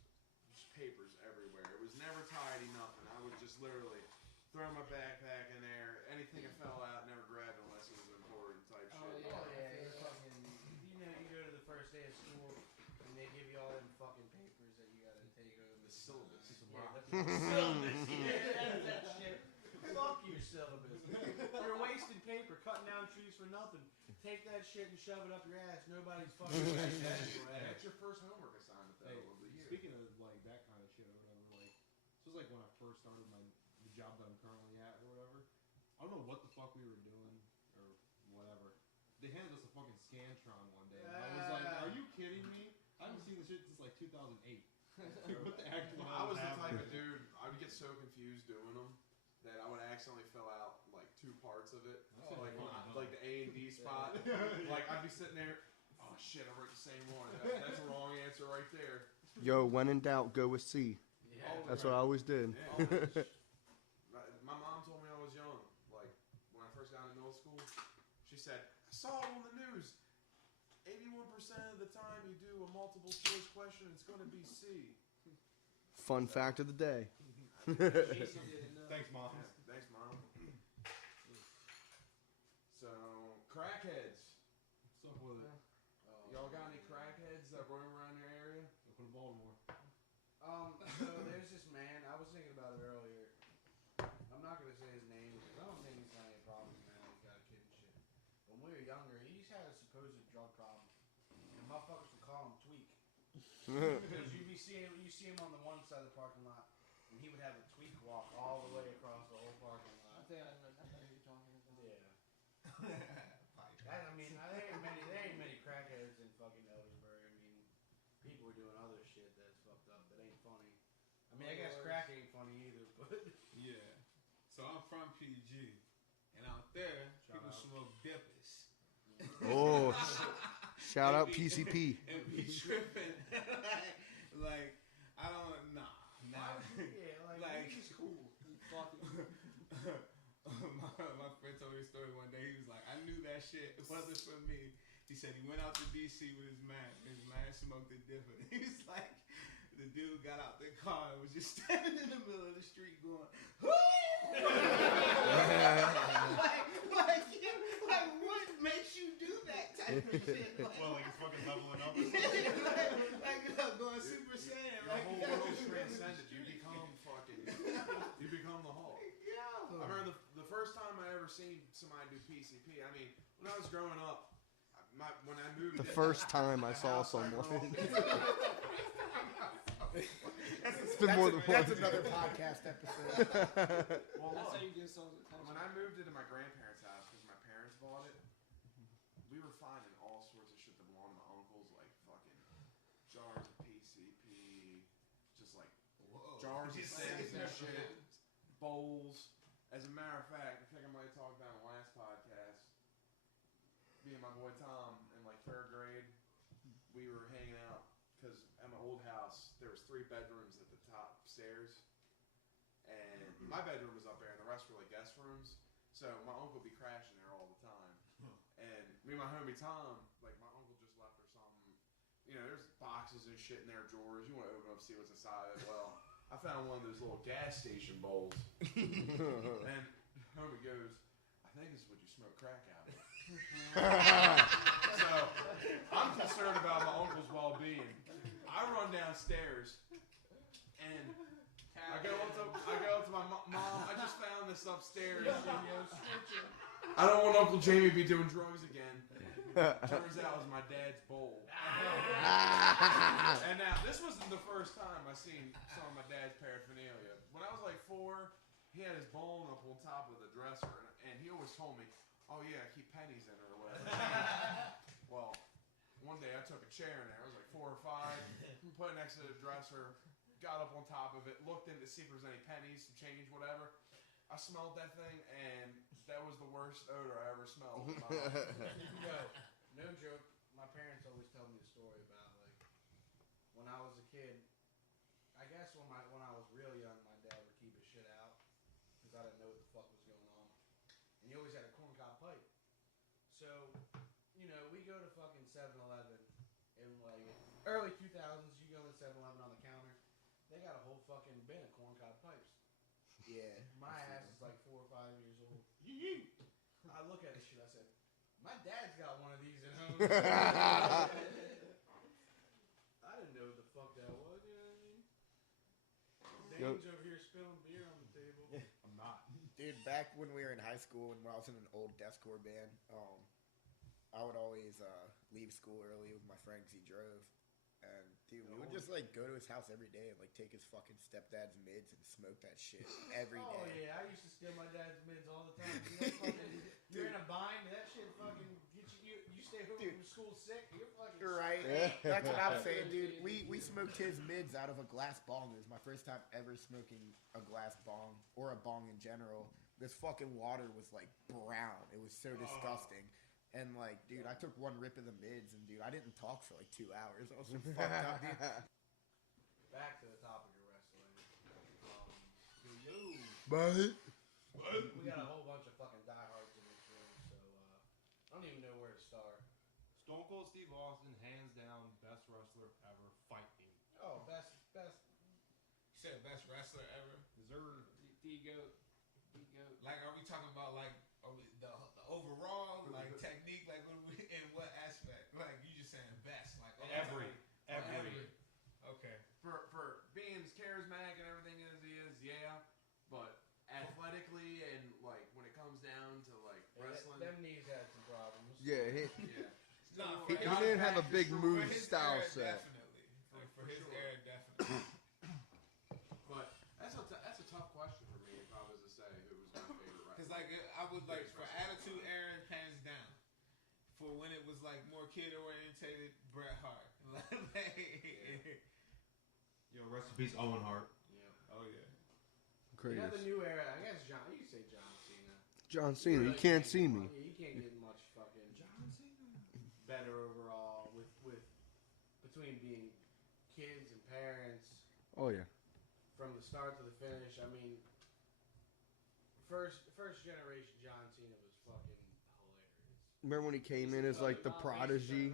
papers everywhere. It was never tidy, nothing. I would just literally throw my backpack in there. Anything that fell out, never grabbed unless it was important type Oh, shit. Yeah, you're fucking. You know, you go to the first day of school and they give you all them fucking papers that you gotta take over. The syllabus. Syllabus. Yeah, that shit. Fuck your syllabus. You're wasting paper, cutting down trees for nothing. Take that shit and shove it up your ass. Nobody's fucking reading that anyway. That's your first homework assignment though Hey, of the year. speaking of like that kind of shit or whatever, like this was like when I first started the job that I'm currently at or whatever. I don't know what the fuck we were doing or whatever. They handed us a fucking Scantron one day. And I was like, are you kidding me? I haven't seen this shit since like 2008. What the heck? I was the type of dude, I would get so confused doing them that I would accidentally fill out like 2 parts of it. Oh, like no. like the A and D spot. Like I'd be sitting there, oh shit, I wrote the same one. That's the wrong answer right there. Yo, when in doubt, go with C. Yeah. That's what I always did. Yeah. My mom told me I was young. Like when I first got into middle school, she said, I saw it on the news. 81% of the time you do a multiple choice question, it's going to be C. Fun fact of the day. Jason didn't know. Thanks, Mom. Yeah, thanks, Mom. So, crackheads. What's up with it? Y'all got any crackheads that roam around your area? Welcome to Baltimore. So there's this man, I was thinking about it earlier. I'm not gonna say his name because I don't think he's got any problems now. He's got a kid and shit. When we were younger, he's had a supposed drug problem. And motherfuckers would call him Tweak. Because you see him on the one side of the parking lot, and he would have a tweak walk all the way across the whole parking I lot. think I know who you're talking about. Yeah. I mean, there ain't many crackheads in fucking Eldersburg. I mean, people are doing other shit that's fucked up that ain't funny. I mean, I guess crack ain't funny either, but Yeah. So I'm from PG, and out there, Shout people out. smoke dippers. Oh, shout out And be- PCP. And be tripping. like, I don't, nah. yeah, Like- he's cool. Fucking. my friend told me a story one day. He was like, I knew that shit wasn't for me. He said he went out to DC with his man. His man smoked a dipper. He was like, the dude got out the car and was just standing in the middle of the street going, like, what makes you do that type of shit? Like, Well, like it's fucking leveling up. going Super Saiyan. Your whole world is transcended. You become the Hulk. I remember the first time I ever seen somebody do PCP. I mean, when I was growing up, when I moved. The first time I saw house I someone. grew up It's been more than That's one. another podcast episode. Well, That's how look, you get some attention. when I moved into my grandparents' house because my parents bought it, we were finding all sorts of shit that belonged to my uncles, like fucking jars of PCP, just like jars of Sims and shit, bowls. As a matter of fact, I think I might have talked about in the last podcast. Me and my boy Tom in like 3rd grade, we were hanging out because at my old house there was 3 bedrooms at the top stairs, and my bedroom was up there, and the rest were like guest rooms. So my uncle would be crashing there all the time, and me and my homie Tom, like my uncle just left or something. You know, there's boxes and shit in there, drawers. You want to open up, see what's inside of it. Well, I found one of those little gas station bowls, and homie goes, "I think this is what you smoke crack out of." So I'm concerned about my uncle's well-being. I run downstairs, and I go up to my mom. I just found this upstairs. I don't want Uncle Jamie to be doing drugs again. Turns out it was my dad's bowl. And now this wasn't the first time I seen some of my dad's paraphernalia. When I was like 4, he had his bone up on top of the dresser, and he always told me, "Oh yeah, I keep pennies in it or whatever." Well, one day I took a chair in there. It was like 4 or 5. Put it next to the dresser. Got up on top of it. Looked in to see if there was any pennies, some change, whatever. I smelled that thing, and that was the worst odor I ever smelled in my life. Yo, no joke. My parents always tell me the story about like when I was a kid. I guess when I was real young, my dad would keep his shit out because I didn't know what the fuck was going on, and he always had a corncob pipe. So, you know, we go to fucking 7-Eleven in like early 2000s. You go to 7-Eleven on the counter, they got a whole fucking bin of corncob pipes. Yeah. My ass is like this shit. I said, my dad's got one of these at home. I didn't know what the fuck that was, you know what I mean? Dane's over here spilling beer on the table. I'm not. Dude, back when we were in high school and when I was in an old deathcore band, I would always leave school early with my friend 'cause he drove. And dude, we would just like go to his house every day and like take his fucking stepdad's mids and smoke that shit every day. Oh yeah, I used to steal my dad's mids all the time. You're in a bind, that shit fucking get you. You stay home from school sick, you're fucking. You're right. Yeah. That's what I'm saying, dude. We smoked his mids out of a glass bong. It was my first time ever smoking a glass bong or a bong in general. This fucking water was like brown. It was so disgusting. And like, dude, I took one rip of the mids, and dude, I didn't talk for like 2 hours. I was so fucked up, dude. Back to the topic of wrestling. But We got a whole bunch of fucking diehards in this room, so I don't even know where to start. Stone Cold Steve Austin, hands down, best wrestler ever. Fight me. Oh, best. You said best wrestler ever. The goat. Like, are we talking about like the overall like technique? Like, in what aspect? Like, you just saying best? Like Every. Okay. For being as charismatic and everything as he is, yeah. But athletically and like when it comes down to like wrestling, Them knees had some problems. yeah, yeah. No, he didn't have a big for move his style era, set. Definitely. For his era, definitely. But that's a tough question for me if I was to say who was my favorite wrestler. Because like I would like for Attitude Era, hands down. For when it was like more kid orientated, Bret Hart. Yo, rest in peace, Owen Hart. Yeah. Oh yeah. You got the Crazy. new era. I guess you could say John Cena. John Cena, you can't see me. Yeah, you can't get much fucking better overall with between being kids and parents Oh yeah. from the start to the finish. I mean, first generation John Cena was fucking hilarious. Remember when he came in as like the prodigy?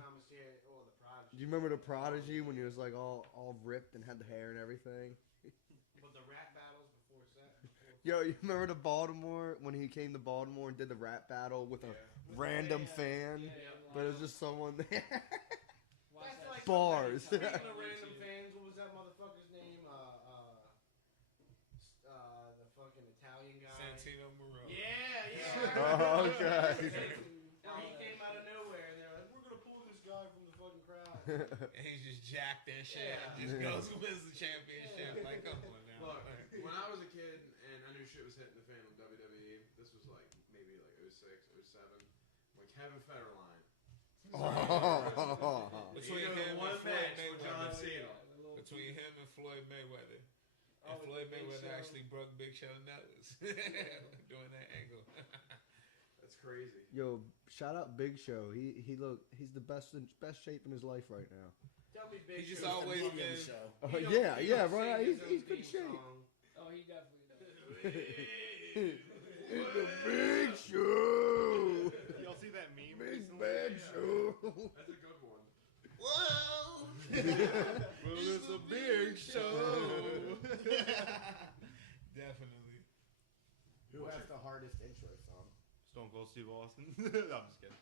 Do you remember the prodigy when he was like all ripped and had the hair and everything? But the rap battles before that. Yo, you remember the Baltimore when he came to Baltimore and did the rap battle with a random fan? But it was just someone there. That's like Bars. Speaking of random fans, what was that motherfucker's name? The fucking Italian guy. Santino Marella. Yeah. Oh, okay. And he came out of nowhere, and they're like, "We're gonna pull this guy from the fucking crowd." And he's just jacked and shit. Yeah. And just goes and wins the championship. Like, come on now. Look, when I was a kid and I knew shit was hitting the fan with WWE, this was like maybe like 06, 07, when Kevin Federline. Between You know, him one and Floyd match with John Mayweather. Cena. Between him and Floyd Mayweather. And Oh, Floyd with the Big Mayweather Show. actually broke Big Show nose doing that angle. That's crazy. Yo, shout out Big Show. He's the best shape in his life right now. Tell me, Big He just Show's always the been. show. He don't- Yeah, he yeah, don't right. sing his He's own good theme shape. song. Oh, he definitely does. It's the Big Show. Y'all see that meme? Big recently? Bad Show. That's a good one. Whoa! Well, it's a big show. Definitely. Who has the hardest intro song? Stone Cold Steve Austin. No, I'm just kidding.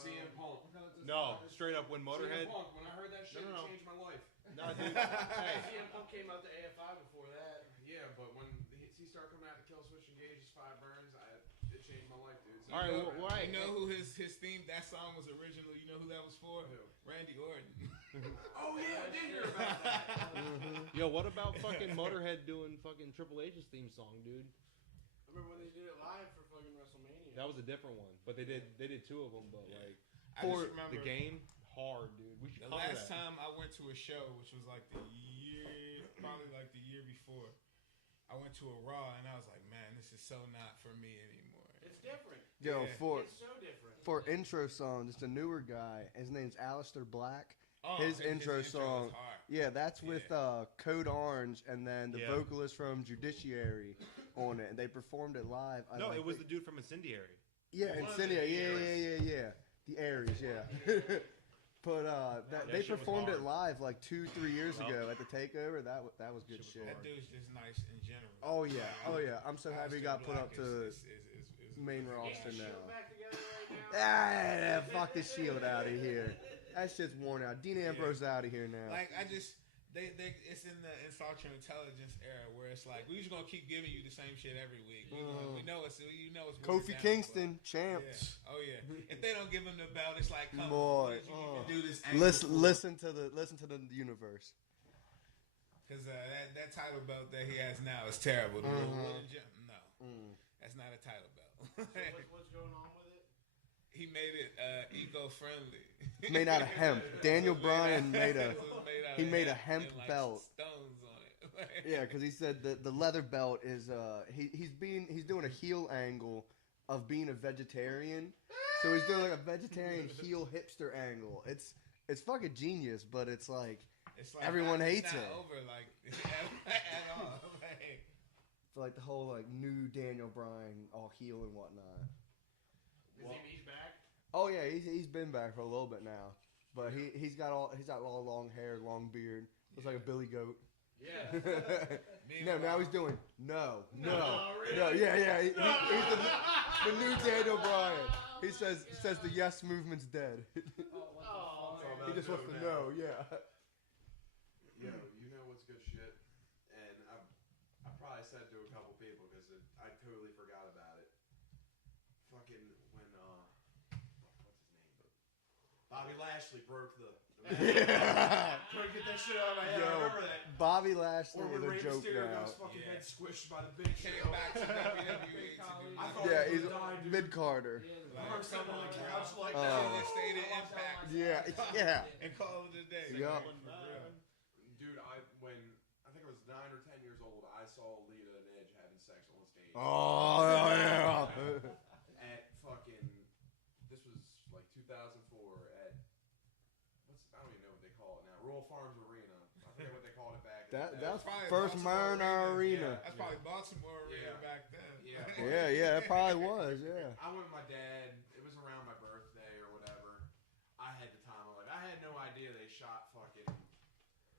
CM Punk. No, straight up when Motorhead. CM Punk, when I heard that shit, No. it changed my life. Nah, dude. Hey, CM Punk came out to AFI before that. Yeah, but when he started coming out to Kill Switch Engage's 5 Burns, it changed my life, dude. So all right, why? You know who his theme, that song was originally, you know who that was for? Who? Randy Orton. Oh yeah, I did hear about that. Yo, what about fucking Motorhead doing fucking Triple H's theme song, dude? I remember when they did it live for fucking WrestleMania. That was a different one, but they did 2 of them. But like I for just remember the game, hard, dude. We should the cover last that. time I went to a show, which was like probably like the year before, I went to a Raw and I was like, man, this is so not for me anymore. It's different. Yo, Yeah. It's so different. for intro song, just a newer guy. His name's Alistair Black. Oh, His intro song. is hard. Yeah, that's with Code Orange and then the Yeah. vocalist from Judiciary on it, and they performed it live. No, it was the dude from Incendiary. Yeah, One of Incendiary. the Yeah. The Aries, yeah. But That they shit was performed it hard. live like 2-3 years Yup. ago at the Takeover. That was good Shit was shit. That dude's just nice in general. Oh yeah. I'm so happy he got put up to is main is roster Ain't now. shit back together right Fuck the Shield out of here. That shit's worn out. Dean Ambrose out of here now. Like, I just... it's in the insult your intelligence era where it's like, we're just going to keep giving you the same shit every week. We know it's Kofi Kingston, champ. Yeah. Oh, yeah. If they don't give him the belt, it's like, come Boy. on. Do this Listen to the universe. Because that title belt that he has now is terrible. No. That's not a title belt. So what's going on with it? He made it eco-friendly. Made out of hemp. Daniel Bryan made a hemp belt. Stones on it. Yeah, because he said that the leather belt is he's doing a heel angle of being a vegetarian. So he's doing like a vegetarian heel hipster angle. It's fucking genius, but it's like everyone hates it. It's not over like at all. For like the whole like new Daniel Bryan all heel and whatnot. He's back? Oh yeah, he's been back for a little bit now, but he's got all long hair, long beard, looks like a billy goat. Yeah. Now he's doing no. Really? Yeah. He's the new Daniel Bryan. He says the yes movement's dead. He just wants to know. Yeah. Yo, you know what's good shit, and I probably said to a couple people because I totally forgot about it. Fucking when what's his name? Bobby Lashley broke the. Trying to get that shit out of my head. I remember that. Bobby Lashley Or when is a Rey joke Mysterio now. got his fucking head squished by the big Came show. back to WWE to do I thought Yeah, he he's was dying, dude. mid Carter. I remember something on the couch like Should that. have stayed in Impact Yeah. and called it a day. Yup. Dude, when I think I was 9 or 10 years old, I saw Lita and Edge having sex on stage. Oh yeah. At fucking, this was like 2004 at I don't even know what they call it now. Royal Farms Arena. I forget what they called it back then. That's Probably first Baltimore Mariner Arena. That's probably Baltimore Arena Yeah. back then. Yeah, that probably was. Yeah. I went with my dad. It was around my birthday or whatever. I had the time of my life. I had no idea they shot fucking.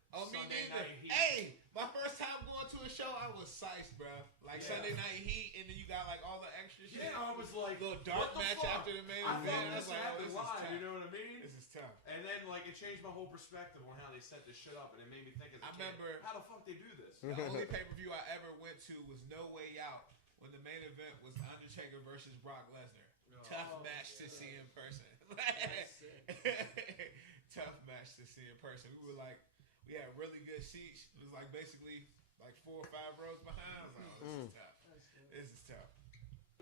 Oh, me Sunday neither. Night Heat. Hey, my first time going to a show, I was psyched, bro. Like Sunday Night Heat, and then you got like all the extra shit. Yeah, I was like, little dark what the match fuck? after the main I event. thought I was this like, oh, happened this is live. tough. You know what I mean? This is tough. And then like it changed my whole perspective on how they set this shit up, and it made me think as a I kid, remember how the fuck they do this? The only pay per view I ever went to was No Way Out when the main event was Undertaker versus Brock Lesnar. Tough match to see in person. Tough match to see in person. We had really good seats. It was like basically like 4 or 5 rows behind. I was like, oh, this is tough. This is tough.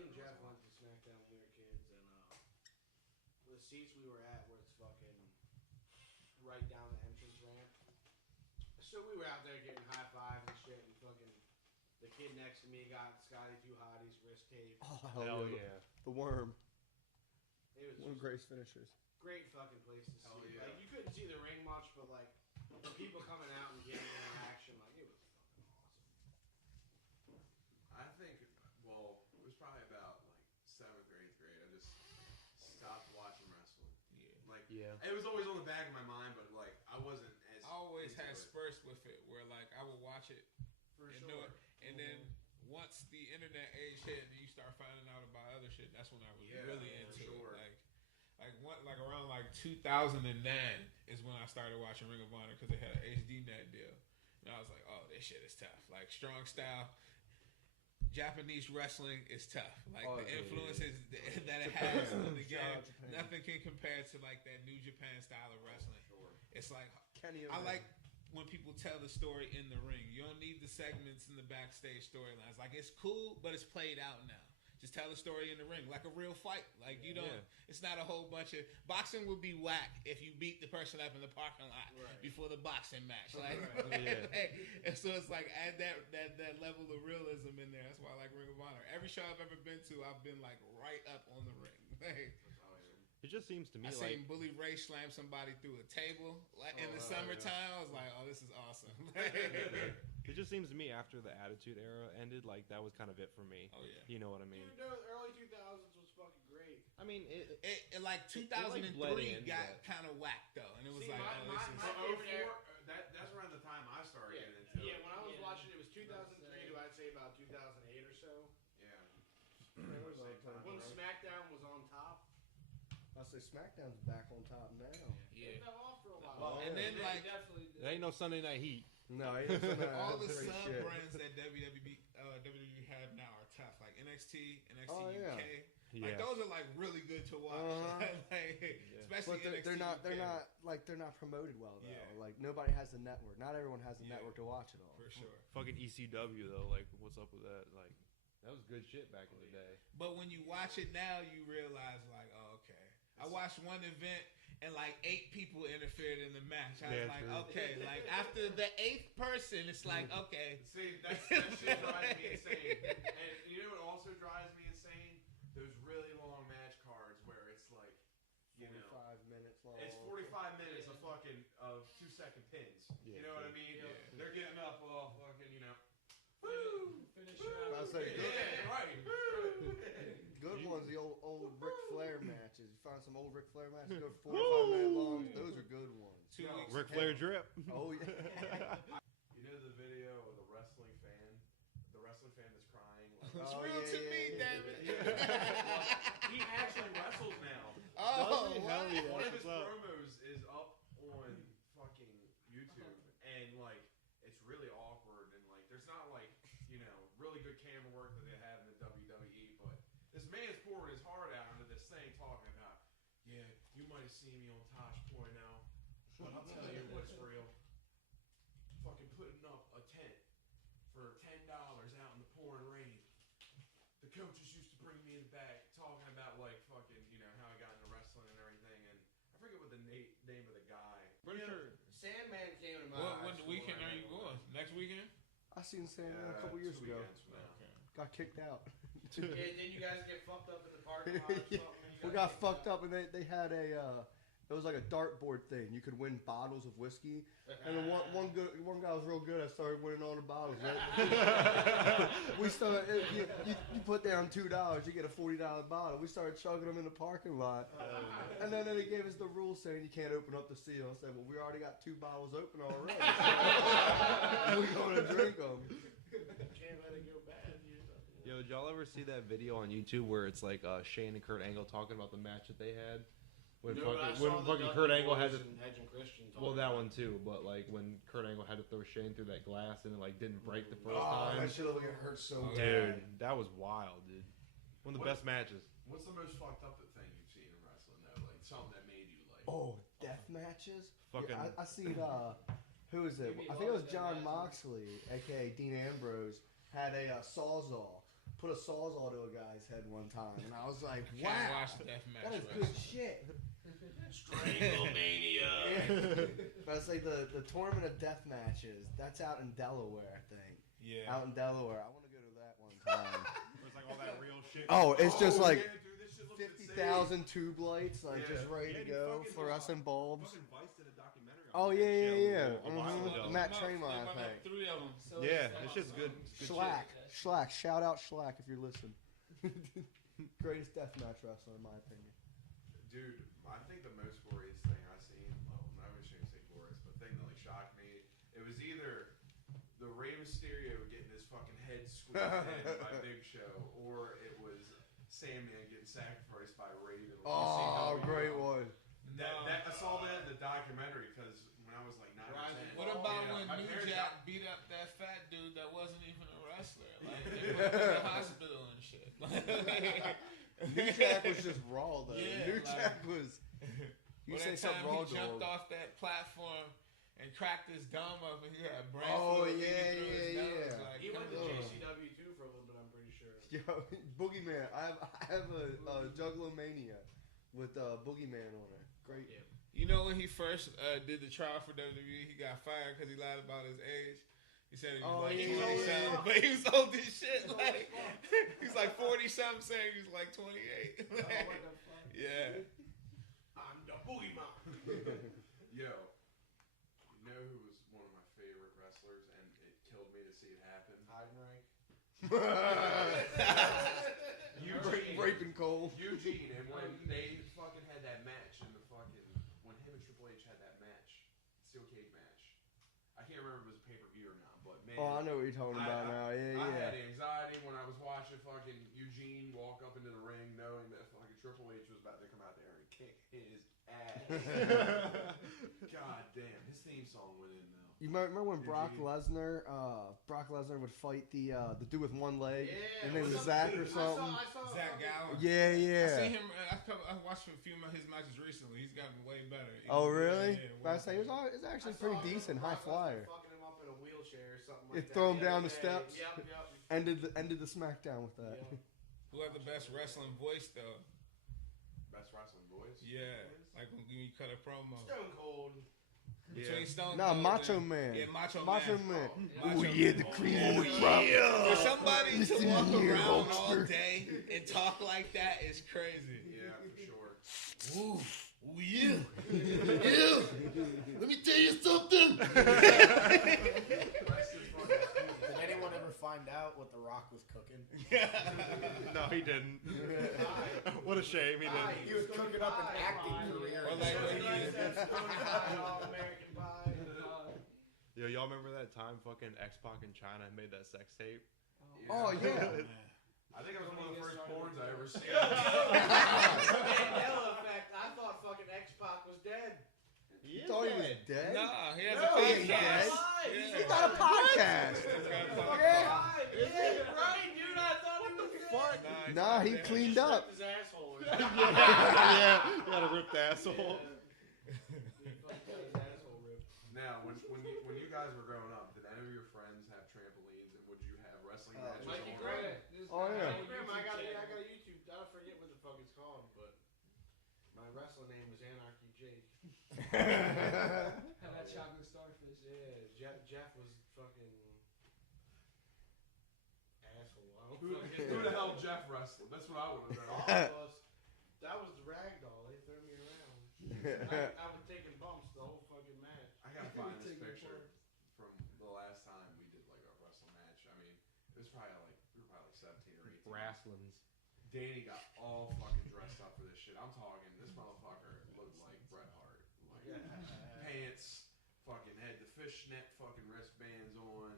Me and Jeff went to SmackDown when we were kids, and the seats we were at was fucking right down the entrance ramp. So we were out there getting high fives and shit, and fucking the kid next to me got Scotty 2 Hotties wrist tape. Oh, hell yeah. The Worm. It was One of just Grace finishers. great fucking place to see. Hell yeah. Like you couldn't see the ring much, but like the people coming out and getting interaction, like it was fucking awesome. I think, well, it was probably about like 7th or 8th grade. I just stopped watching wrestling. It was always on the back of my mind, but like I wasn't as. I always into had it. spurts with it where like I would watch it and do it. And then once the internet age hit and you start finding out about other shit, that's when I was really into it. Like around like 2009 is when I started watching Ring of Honor because they had an HD net deal. And I was like, oh, this shit is tough. Like strong style. Japanese wrestling is tough. Like the influences that it has on the game, nothing can compare to like that New Japan style of wrestling. It's like I like when people tell the story in the ring. You don't need the segments in the backstage storylines. Like it's cool, but it's played out now. Just tell the story in the ring, like a real fight. Like you don't. It's not a whole bunch of boxing would be whack if you beat the person up in the parking lot before the boxing match. Like, and so it's like add that level of realism in there. That's why I like Ring of Honor. Every show I've ever been to, I've been like right up on the ring. It just seems to me I like seen Bully Ray slam somebody through a table in the summertime. I was like, oh, this is awesome. it just seems to me after the Attitude Era ended, like that was kind of it for me. Oh yeah, you know what I mean. Dude, no, early 2000s was fucking great. I mean, it like 2003 got kind of whacked though, and it was like, my favorite era. That's around the time I started getting into it. Yeah, when I was watching it was 2003 to I'd say about 2008 or so. Yeah. It was like when SmackDown was on top. about to say SmackDown's back on top now. They fell off for a while. Well, and then, They like, definitely did. There ain't no Sunday Night Heat. No, he ain't saying that. all the That's sub shit. brands that WWE have now are tough. Like NXT, NXT Oh, yeah. UK. Yeah. Like those are like really good to watch. Like, especially But NXT they're UK. not promoted well though. Yeah. Like nobody has the network. Not everyone has the Yeah. network to watch it all. For sure. Fucking ECW though, like what's up with that? Like that was good shit back in the day. But when you watch it now, you realize like, oh, okay. I watched one event and like 8 people interfered in the match. I was Yeah, like, true. okay. Like after the 8th person, it's like, okay. See, that shit drives me insane. And you know what also drives me insane? Those really long match cards where it's like, you know, 45 minutes long. it's 45 minutes of fucking of 2-second pins. Yeah, You know what I true. mean? Yeah. They're getting up all fucking, you know. Finish your I was like, Yeah, right. Good ones, the old Ric Flair matches. You find some old Ric Flair matches, go 4 or 5 minute long. Those are good ones. 2 weeks. Ric Flair drip. Oh yeah. You know the video of the wrestling fan that's crying. Like, It's Oh, real yeah, to yeah, me, yeah, damn it. he actually wrestles now. Oh, Hell what? yeah. One of his What's up? promos is up on fucking YouTube, and like it's really awkward, and like there's not like really good camera work that they have in the WWE, but this man's pouring his heart out into this thing, talking about, yeah, you might have seen me on Tosh Point now, but I'll tell you what's real. Fucking putting up a tent for $10 out in the pouring rain. The coaches used to bring me in the back, talking about like fucking, how he got into wrestling and everything, and I forget what the name of the guy. Pretty sure. Sandman came to my What weekend are you going? Next weekend? I seen Sandman a couple years 2 ago. weekends from now. Got kicked out. Yeah, didn't you guys get fucked up in the parking lot or Yeah. something? We got fucked up, and they had it was like a dartboard thing. You could win bottles of whiskey, and then one guy was real good. I started winning all the bottles. Right? We started. You put down $2, you get a $40 bottle. We started chugging them in the parking lot, and then they gave us the rule saying you can't open up the seal. I said, well, we already got 2 bottles open already. We're gonna drink them. Can't let it go bad. Yo, did y'all ever see that video on YouTube where it's like Shane and Kurt Angle talking about the match that they had? When fucking Kurt Angle had to. Edge and Christian Well, that one too, but like when Kurt Angle had to throw Shane through that glass and it like didn't break the first time. That shit will get hurt so Dude, that was wild, dude. One of the best matches. What's the most fucked up thing you've seen in wrestling though? Like something that made you like. Oh, death matches? Fucking- Yeah, I seen who is it? I think it was John Moxley, aka Dean Ambrose, had a sawzall. Put a sawzall to a guy's head one time, and I was like, Can't "Wow, watch deathmatch that is wrestling. good shit." Stranglemania. But I say the tournament of death matches. That's out in Delaware, I think. Yeah. Out in Delaware, I want to go to that one time. It's like all that real shit. Oh, it's just like yeah, dude, this shit looks 50,000 tube lights, like Yeah. just ready to go, fluorescent bulbs. Fucking Vice did a documentary. Oh yeah. A while Mhm. ago. Matt Tremont, I think. 3 of them. So Yeah, it's this shit's good. Schlack. Shout out Schlack if you're listening. Greatest deathmatch wrestler in my opinion. Dude, I think the most glorious thing I've seen, well, I was going to say glorious, but thing that like shocked me, it was either the Rey Mysterio getting his fucking head squeezed in by Big Show, or it was Sandman getting sacrificed by Raven. with Oh, ECW. great one. I saw that in the documentary because when I was like 9 or 10. What about Yeah, when my New parents Jack beat up that fat dude that wasn't even a wrestler? Like, they put him in the hospital and shit. New Jack was just raw though. Yeah, New like- Jack was. You Well, say that something time raw he to jumped him. off that platform and cracked his gum up and he had a brain Oh, fluid yeah, leaking through his yeah, gums, yeah. like, He went to come on. JCW too for a little bit, I'm pretty sure. Yo, Boogeyman. I have a Juggalo-mania with Boogeyman on it. Great. Yeah. You know when he first did the trial for WWE, he got fired because he lied about his age. He said he was like 27, but he was old as shit. Like he's like 40 something, saying he's like 28. Yeah. I'm the boogeyman. Yo, you know who was one of my favorite wrestlers, and it killed me to see it happen? Heidenreich. Raping Cole. Eugene, and when they fucking had that match in the fucking, when him and Triple H had that match, steel cage match. I can't remember if it was a pay-per-view or not, but man. Oh, I know what you're talking about now. Yeah, I yeah. had anxiety when I was watching fucking Eugene walk up into the ring knowing that fucking Triple H was about to come out there and kick his ass. God damn, his theme song went in though. You remember when Brock Lesnar would fight the dude with one leg? Yeah, his name was Zach or something. I saw Zach Gallen. Yeah, yeah. I seen him. I watched a few of his matches recently. He's gotten way better. Oh, really? Yeah, But I say it was actually pretty decent, high flyer. Fucking him up in a wheelchair or something like that. Throw him down the steps. Yep. Ended the SmackDown with that. Yep. Who had the best wrestling voice though? Best wrestling voice? Yeah, like when you cut a promo. Stone Cold. Between Stone Nah, Cold Macho and- Man. Yeah, Macho Man. Macho Yeah, the Man. cream with For somebody Listen to walk here, around all Hulkster. day and talk like that is crazy. Yeah, for sure. Ooh, yeah. Let me tell you something. Did anyone ever find out what The Rock was cooking? No, he didn't. What a shame, he didn't. He was cooking up an acting career. Or like when he- American Pie. Yo, y'all remember that time fucking X-Pac in China made that sex tape? Oh, yeah. I think it was one of the first porns I ever seen. Mandela effect. I thought fucking X-Pac was dead. You thought he was dead? Nah, he has No, a he ain't podcast. dead. Yeah. He got a podcast. He's got a Yeah. podcast. Yeah, right, dude. I thought he was dead. Nah, he cleaned up. His asshole or something. Yeah, he had a ripped asshole. Now, when you guys were growing up, did any of your friends have trampolines, and would you have wrestling matches Mikey on? Graham. Oh, yeah. I got a YouTube. I forget what the fuck it's called, but my wrestling name was Anarchy Jake. Have that chocolate starfish. Yeah, Jeff was fucking asshole. I don't Who fucking the hell Jeff wrestled? That's what I would have All done. of us. That was the ragdoll. They threw me around. I was taking bumps the whole fucking match. I gotta find this Taking picture part. from the last time we did like a wrestling match. I mean, it was probably like we were probably like 17 or 18. Wrestlings. Danny got all fucking dressed up for this shit. I'm talking, this motherfucker looked like Bret Hart. Like pants, fucking had the fishnet fucking wristbands on,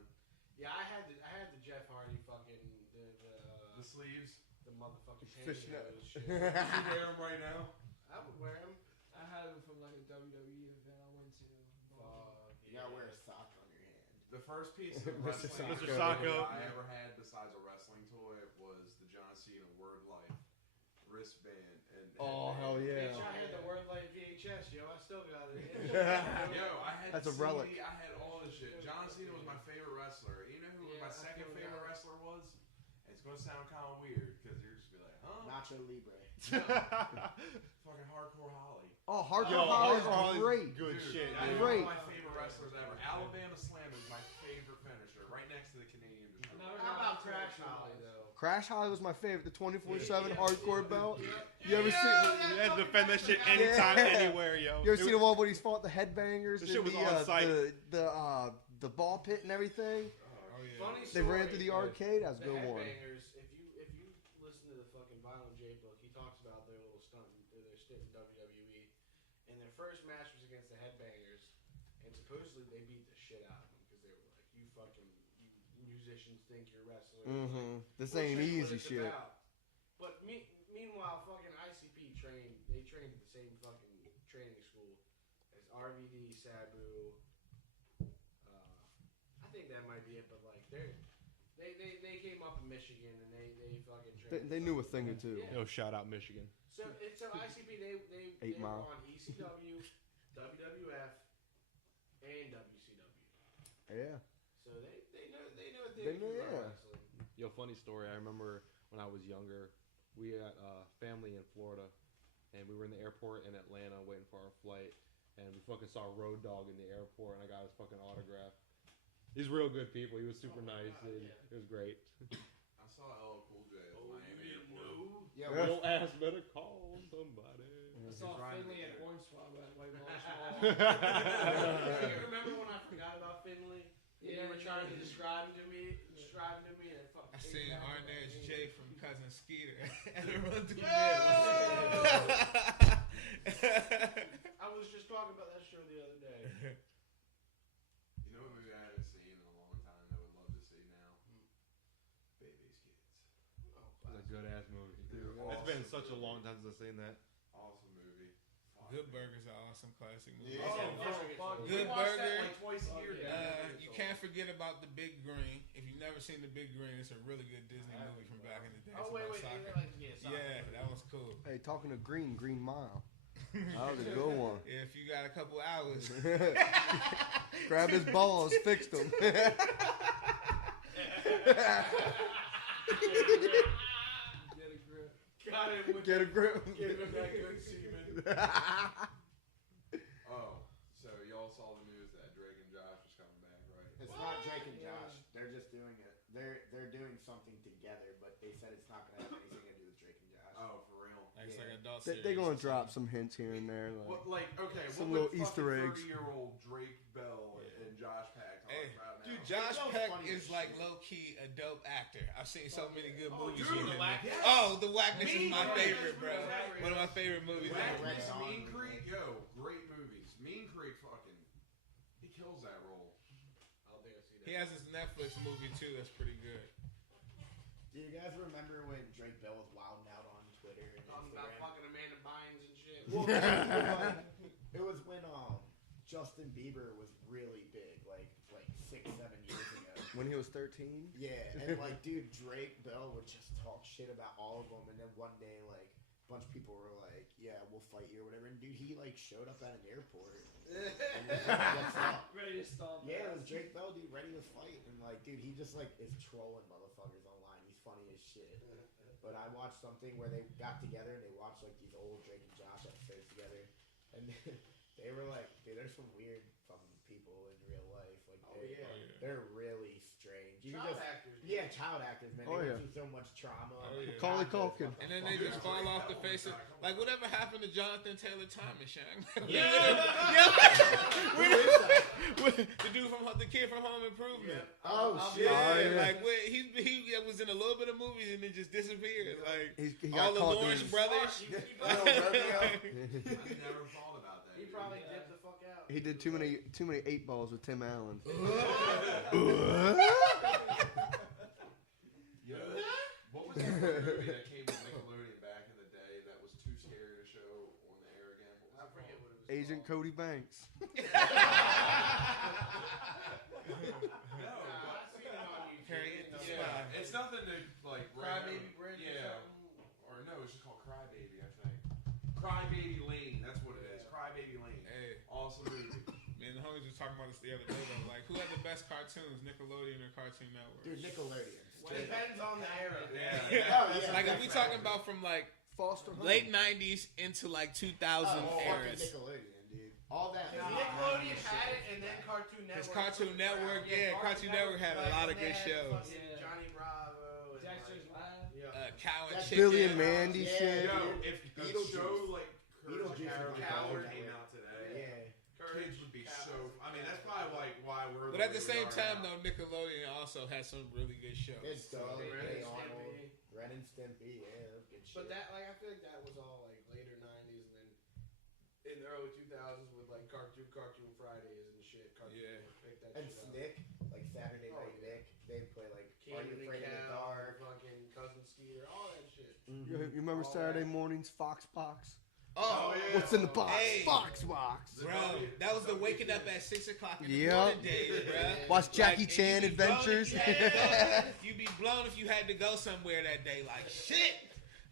Yeah, I had the Jeff Hardy fucking the sleeves. the motherfucking Fishnet. pantyhose shit. You wear them right now? I would wear them. I had them from like a WWE event I went to. You gotta wear a sock on your hand. The first piece of Mr. wrestling Sacco. I ever had besides a wrestling toy was the John Cena Word Life wristband. And Oh, hell yeah. Bitch, I had the Word Light VHS, yo. I still got it. Yo, I had That's a CD, relic. I had all this shit. John Cena was my favorite wrestler. You know who Yeah, my I second feel favorite that. wrestler was? It's gonna sound kind of weird because you're just be like, huh? Nacho Libre. Fucking Hardcore Holly. Oh, Hardcore Yo, Holly's Hardcore Holly's great. good Dude, shit, that's dude. Great. one of my favorite wrestlers ever. Alabama Slam is my favorite finisher, right next to the Canadian Destroyer. How about Crash Holly though? Crash Holly was my favorite. The 24/7 Yeah. hardcore belt. Yeah. You ever see? You had to defend that shit anytime, Yeah. anywhere, yo. You ever seen the one when he's fought the headbangers? The shit in was on site. The ball pit and everything. Oh yeah. Funny They story. ran through the arcade. That was a The good one. Headbangers, if you listen to the fucking Violent J book, he talks about their little stunt, their stint in WWE, and their first match was against the Headbangers, and supposedly they beat the shit out of them because they were like, you musicians think you're wrestlers. Mm-hmm. This Bullshit ain't what easy it's shit. about. But meanwhile, fucking ICP they trained at the same fucking training school as RVD, Sabu. I think that might be it, but like they came up in Michigan and they fucking trained. They knew a thing or two. Yeah. Yo, shout out Michigan. So ICP they 8 were Mile. on ECW, WWF, and WCW. Yeah. So they know a thing or They two know, about yeah. wrestling. Yo, funny story. I remember when I was younger, we had family in Florida, and we were in the airport in Atlanta waiting for our flight, and we fucking saw Road Dogg in the airport, and I got his fucking autograph. He's real good people. He was super nice. God, Dude. yeah. It was great. I saw LL Cool J at Miami Airport. Yeah, Yeah. Yo, ass better call somebody. I saw riding Finley the at air. Orange Swab at White Wall. You remember when I forgot about Finley? Yeah, You were trying to describe him to me, and it fucking I seen Arnaz J from Cousin Skeeter at a run through Yo! I was just talking about that show the other day. You know what movie I haven't seen in a long time good ass movie. Dude, It's been awesome such a long time since I've seen that. Awesome movie. Good Burger's an awesome classic movie. Yeah. Good We watch that Burger. like twice a year. You can't forget about The Big Green. If you've never seen The Big Green, it's a really good Disney movie from back in the day. Oh It's wait, about wait, soccer. soccer. Yeah, that was cool. Hey, talking to Green Mile. That was a good one. Yeah, if you got a couple hours. Grab his balls, fixed them. Get a grip. Got it with Get a grip. Give him that good semen. Oh, so y'all saw the news that Drake and Josh was coming back, right? It's not Drake and Josh. They're just doing it. They're doing something together, but they said it's not gonna have anything to do with Drake and Josh. Oh, for real. It's like adult They're series gonna or drop something. some hints here and there. Like, Okay, Some what little would Easter fucking eggs. 30-year-old Drake Bell and Josh Peck talk Hey, about now? dude, Josh He's so Peck funny is as like shit. low key a dope actor. I've seen so many good movies dude, with The him. Whackness. Oh, The Whackness is Mean my Creek. favorite, bro. One of my favorite movies ever. Whackness, Red Mean Dawn. Creek, yo, great movies. Mean Creek, fucking, he kills that role. I don't think I've seen He has this Netflix movie too that's pretty good. Do you guys remember when Drake Bell was wilding out on Twitter and Talking about Instagram? fucking Amanda Bynes and shit. Well, it was when Justin Bieber was really big, like 6-7 years ago. when he was 13. Yeah, and like, dude, Drake Bell would just talk shit about all of them, and then one day, like, a bunch of people were like, "Yeah, we'll fight you" or whatever. And dude, he like showed up at an airport. And was like, "What's up?" Ready to stomp. Yeah, it was Drake Bell, dude, ready to fight, and like, dude, he just like is trolling motherfuckers online. He's funny as shit. But I watched something where they got together and they watched like these old Drake and Josh episodes together, and they were like, dude, there's some weird fucking people in real life. Like, they're really strange. You Child just, actors. yeah, child actors, man. They Oh, went yeah. through so much trauma. Oh, yeah. Macaulay God knows Culkin. what the And then fuck they just is fall going off on. the face of like whatever happened to Jonathan Taylor Thomas, Shang? Yeah. The dude from the kid from Home Improvement. Oh shit! Yeah, Oh, yeah. like he was in a little bit of movies and then just disappeared. Like He all got the caught Lawrence doing- brothers. He I never thought about that. He dude. probably dipped the fuck out. He did too many 8 balls with Tim Allen. Yo, what was that movie that came with Nickelodeon back in the day that was too scary to show on the air again? What was I it forget called? what it was. Agent Cody Banks. No, I've seen it on YouTube. Harriet the Yeah. Spy. it's nothing to like. Crybaby Bridge Yeah, or something. or no, it's just called Crybaby. I think Crybaby Lane. That's what it is. Crybaby Lane. Hey, Awesome movie. man, the homies was talking about this the other day though. Like, who had the best cartoons, Nickelodeon or Cartoon Network? Dude, Nickelodeon. Well, it depends on the era. Oh, yeah. Like, if we talking about from like Foster Home. late '90s into like 2000 Fucking eras. Nickelodeon, dude. All that. Nickelodeon had it, and then Cartoon Network. Because Cartoon Network, yeah, Cartoon Network had a lot of good shows. Yeah. Johnny Bravo. And Dexter's Lab. Yeah. Cow and That's Chicken. Billy and Mandy Yeah, shit. Yo, dude. if a Beetlejuice. show like Courage Beetlejuice the was like Coward that. came out today, Yeah. kids would be so. I mean, that's probably like why we're. But at the way same we are time, now. though, Nickelodeon also had some really good shows. It's Doug, Ren Hey and Arnold, Stimpy. Ren and Stimpy, yeah, that was good shit. But that, like, I feel like that was all like later '90s, and then in the early 2000s with like Cartoon Fridays and shit. Cartoon Yeah. Network picked that and shit up. Snick, like Saturday Oh, Night yeah. Nick, they play like Are You Canyon and Afraid of the Cal, Dark? fucking Cousin Skeeter, all that shit. You remember All Saturday that. mornings, Fox Box? Oh, yeah. What's in the box? Hey. Fox Box. bro, that was the waking up at 6 o'clock in the Yep. morning days, bro. Watch Jackie Like, Chan and you be blown Adventures. if you had to go- You'd be blown if you had to go somewhere that day. Like, shit.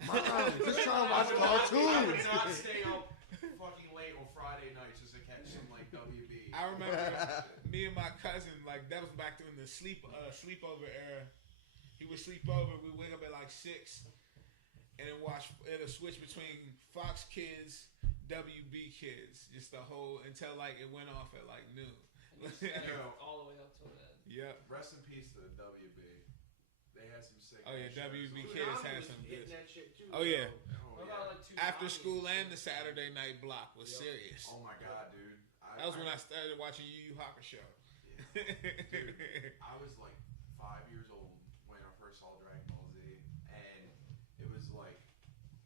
Mom, just trying to watch I would cartoons. not stay up fucking late on Friday nights just to catch some like WB. I remember me and my cousin, like, that was back during the sleepover era. He would sleep over. We'd wake up at like 6 and then watch. It'll switch between Fox Kids, WB Kids, just the whole until like it went off at like noon. Yo, All the way up till then. Yep. rest in peace to the WB. They had some sick. Oh yeah, shows. WB Dude, Kids I had was some hitting good. that shit too. Oh, yeah. Oh, What yeah. about like two After comedies? school and the Saturday night block was Yep. serious. Oh my god, dude. That was when I started watching Yu Yu Hakusho. Dude, I was like 5 years old when I first saw Dragon Ball Z, and it was like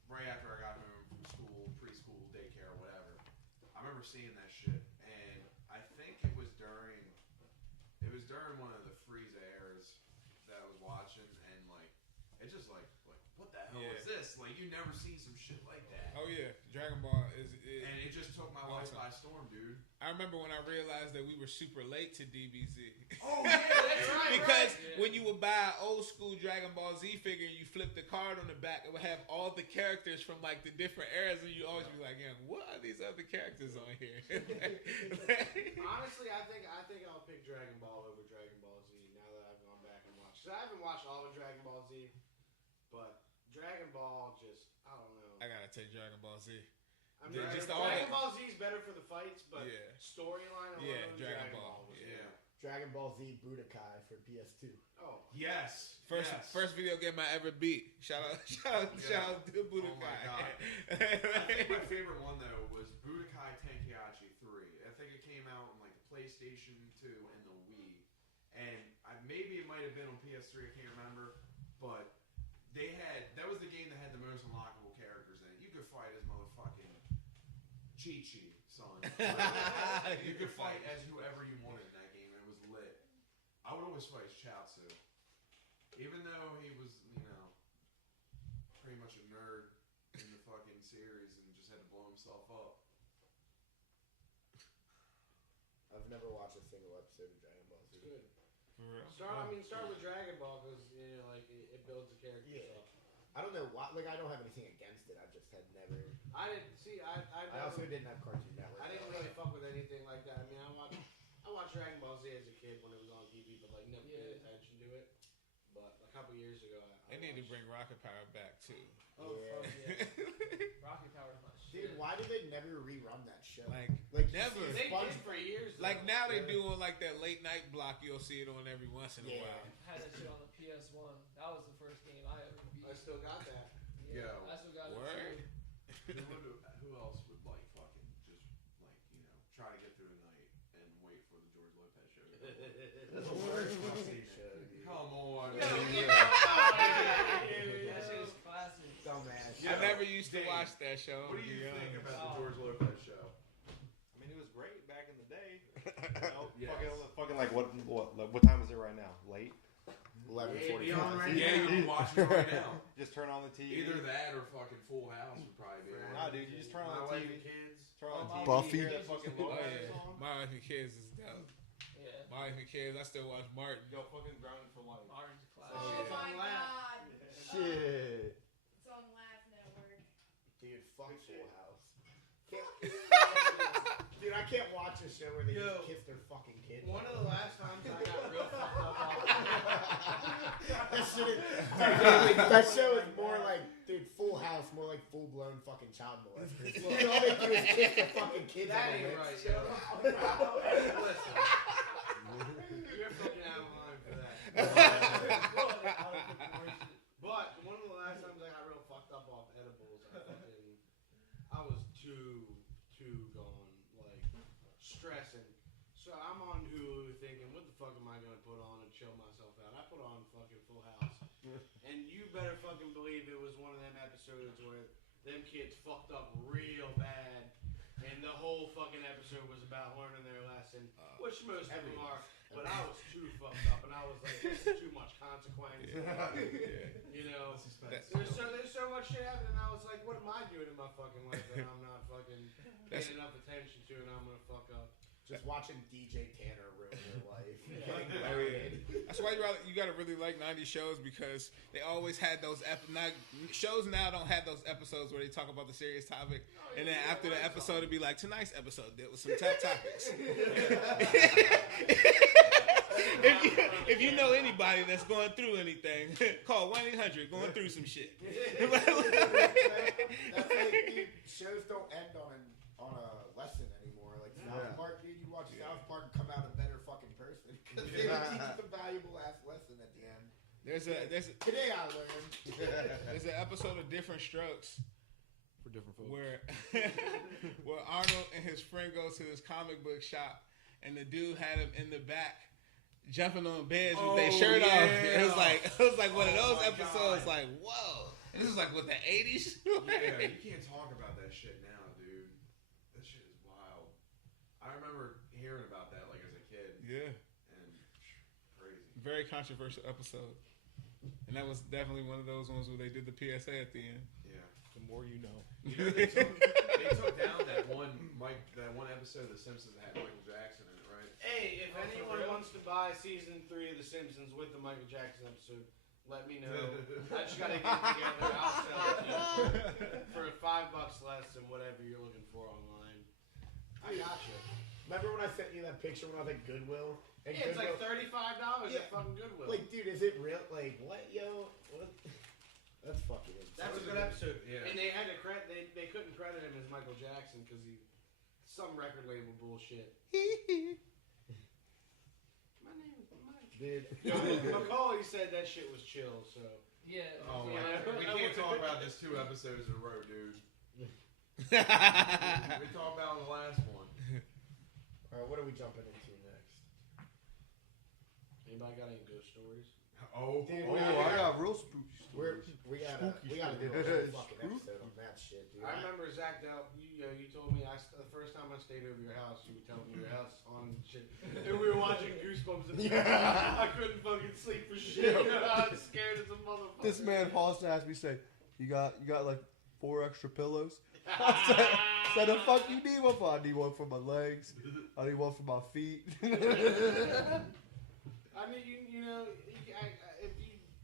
right after I got home from school, preschool, daycare, whatever. I remember seeing that shit, and I think it was during one of the Frieza eras that I was watching, and like it just like what the Like you never see some shit like that. Oh yeah, Dragon Ball is And it just took my life awesome. by storm, dude. I remember when I realized that we were super late to DBZ. Oh yeah, that's right. Because right. when you would buy an old school Dragon Ball Z figure and you flip the card on the back, it would have all the characters from like the different eras, and you always be like, "Yeah, what are these other characters on here?" Honestly, I think I'll pick Dragon Ball over Dragon Ball Z now that I've gone back and watched. Cause I haven't watched all of Dragon Ball Z, but Dragon Ball just I don't know. I gotta take Dragon Ball Z. I mean, just all Dragon that- Ball Z is better for the fights, but Yeah. storyline alone, Yeah, Dragon Dragon Ball. was Yeah. Dragon Ball Z Budokai for PS2. Oh, Yes. First video game I ever beat. Shout out to Budokai. Oh my God. I think my favorite one though was Budokai Tenkaichi 3. I think it came out on like the PlayStation 2 and the Wii, and maybe it might have been on PS3. I can't remember, but that was the game that had the most unlockable characters in it. You could fight as motherfucking Chi-Chi, son. You could fight as whoever you wanted in that game. It was lit. I would always fight as Chaozu. Even though he was, pretty much a nerd in the fucking series and just had to blow himself up. I've never watched a single episode of Dragon Ball Z. good. For real. Start with Dragon Ball because like it builds the character Yeah. up. I don't know why. Like I don't have anything against it. I just had never. I didn't see. I also didn't have Cartoon Network. I didn't really fuck with anything like that. I mean, I watched Dragon Ball Z as a kid when it was on TV, but like never paid attention to it. But a couple years ago, They need to bring Rocket Power back too. Oh, Yeah. fuck yeah. Rocket Power's my shit. Dude, why did they never rerun that show? Like never. you see They Sponge- did for years. Though. Like now they do on like that late night block. You'll see it on every once in a Yeah. while. I had that shit on the PS1. That was the first game I ever beat. I still got that. Yeah, Yo. I still got Word. it too. Who else would like fucking just try to get through the night and wait for the George Lopez show? That's the worst fucking show, dude. Come on, That dude. shit is classic. Dumbass. I never used to Dane, watch that show. What do you to be think honest. about the George Lopez show? I mean, it was great back in the day. You know, Yes. fucking like what time is it right now? Late. 11:45. Yeah, you'll be watching it right now. Just turn on the TV. Either that or fucking Full House would probably be. Nah, dude, you just turn My on the wife TV. and kids. Turn on Oh, TV. Buffy. Hear that fucking Oh, Lopez yeah. song. My wife and kids is dope. Yeah. My wife and kids, I still watch Martin. Yo, fucking Grounded for Life. Martin's a classic. Oh yeah. my god. Shit. It's on Laugh Network. Dude, fuck Full House. Dude, I can't watch a show where they just kiss their fucking kid. One of the last times I got real fucked up off. That show is more like, dude, Full House, more like full blown fucking child molesters. All they do is kiss their fucking kids. That on the ain't lips. right, yo. Listen, you're fucking out of line for that. But one of the last times I got real fucked up off edibles, I was too gone, like stressing. So I'm on Hulu thinking, what the fuck am I gonna put on and chill myself out? I put on fucking Full House, and you better fucking believe it was one of them episodes where them kids fucked up real bad, and the whole fucking episode was about learning their lesson, which most of them are. But I was too fucked up, and I was like, this is too much consequence. You know, there's so much shit happening. I was like, what am I doing in my fucking life that I'm not fucking paying enough attention to, and I'm gonna fuck up. Just watching DJ Tanner ruin your life. Oh, yeah. That's why you gotta really like 90s shows, because they always had those shows now don't have those episodes where they talk about the serious topic, and then after the episode it'd be like, tonight's episode dealt with some tough topics. If you know anybody that's going through anything, call 1-800 going through some shit. That's like, dude, shows don't end on a lesson anymore. Like South Park, dude, you watch South Park and come out a better fucking person because they teach you a valuable ass lesson at the end. Today I learned. There's an episode of Different Strokes For different folks. where Arnold and his friend go to this comic book shop, and the dude had him in the back jumping on beds with their shirt off. It was like one of those episodes. God. Like, whoa! And this is like what, the 80s. Yeah, you can't talk about that shit now, dude. That shit is wild. I remember hearing about that like as a kid. Yeah. And crazy. Very controversial episode. And And that was definitely one of those ones where they did the PSA at the end. Yeah. The more you know. You know, they took down that one episode of The Simpsons that had Michael Jackson in it, right? Hey, if anyone wants to buy season 3 of The Simpsons with the Michael Jackson episode, let me know. I just gotta get it together. I'll sell it to you for $5 less than whatever you're looking for online. I gotcha. Remember when I sent you that picture when I was at Goodwill? And Yeah, it's like Goodwill- $35 Yeah. at fucking Goodwill. Like, dude, is it real? Like, what, yo? What? That's fucking insane. That's a good episode. Yeah. And they had to they couldn't credit him as Michael Jackson because he some record label bullshit. My name is Mike. Dude. Macaulay said that shit was chill, so. Yeah. Oh my Yeah. God. We can't talk about this 2 episodes in a row, dude. We talked about in the last one. Alright, what are we jumping into next? Anybody got any ghost stories? Oh, Dude, I got real spooky we gotta do a whole fucking episode on that shit, dude. I remember Zach Delp, you told me the first time I stayed over your house, you were telling me your house is haunted and shit. And we were watching Goosebumps and I couldn't fucking sleep for shit. I was scared as a motherfucker. This man paused to ask me, say, you got like 4 extra pillows? I said, the fuck you need one for? I need one for my legs. I need one for my feet. I mean, you know,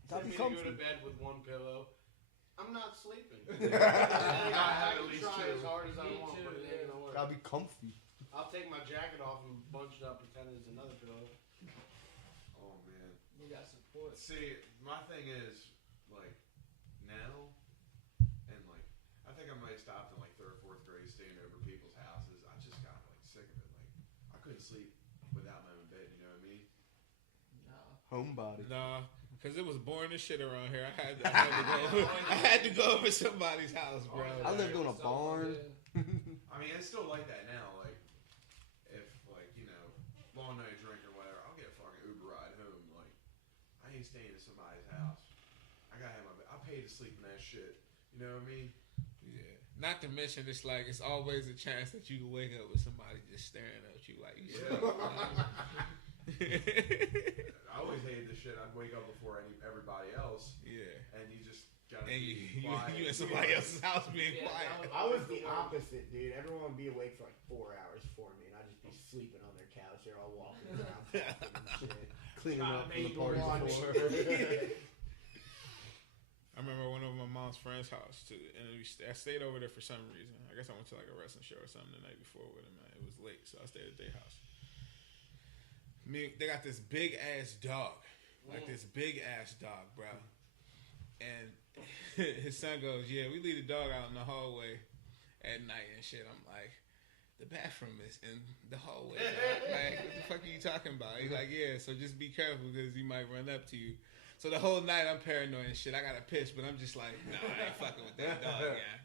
if you tell me to go to bed with 1 pillow, I'm not sleeping. I can try as hard as I want, but it ain't gonna work. Gotta be comfy. I'll take my jacket off and bunch it up, pretend it's another pillow. Oh man. You got support. See, my thing is like now, and like I think I might have stopped in like 3rd or 4th grade staying over people's houses. I just got like sick of it. Like I couldn't sleep without my own bed. You know what I mean? No. Homebody. Nah, because it was boring as shit around here. I had to go over somebody's house, bro. I lived on a barn. I mean, it's still like that now. Like if like you know long night drink or whatever, I'll get a fucking Uber ride home. Like I ain't staying at somebody's house. I gotta have my bed. I pay to sleep in that shit. You know what I mean? Yeah. Not to mention, it's like it's always a chance that you can wake up with somebody just staring at you like, Yeah. I always hated this shit. I'd wake up before everybody else, yeah. and you just gotta And be you quiet. in somebody else's house being Yeah, quiet. I was the opposite, dude. Everyone would be awake for like 4 hours for me, and I'd just be sleeping on their couch. They're all walking around, talking and shit. Cleaning Trying up to from the make party lunch. before. I remember I went over my mom's friend's house too, and I stayed over there for some reason. I guess I went to like a wrestling show or something the night before with him. Man, it was late, so I stayed at their house. They got this big ass dog, like this big ass dog, bro. And his son goes, "Yeah, we leave the dog out in the hallway at night and shit." I'm like, "The bathroom is in the hallway, dog. Like, what the fuck are you talking about?" He's like, "Yeah, so just be careful because he might run up to you." So the whole night I'm paranoid and shit. I gotta piss, but I'm just like, "No, I ain't fucking with that dog, yeah."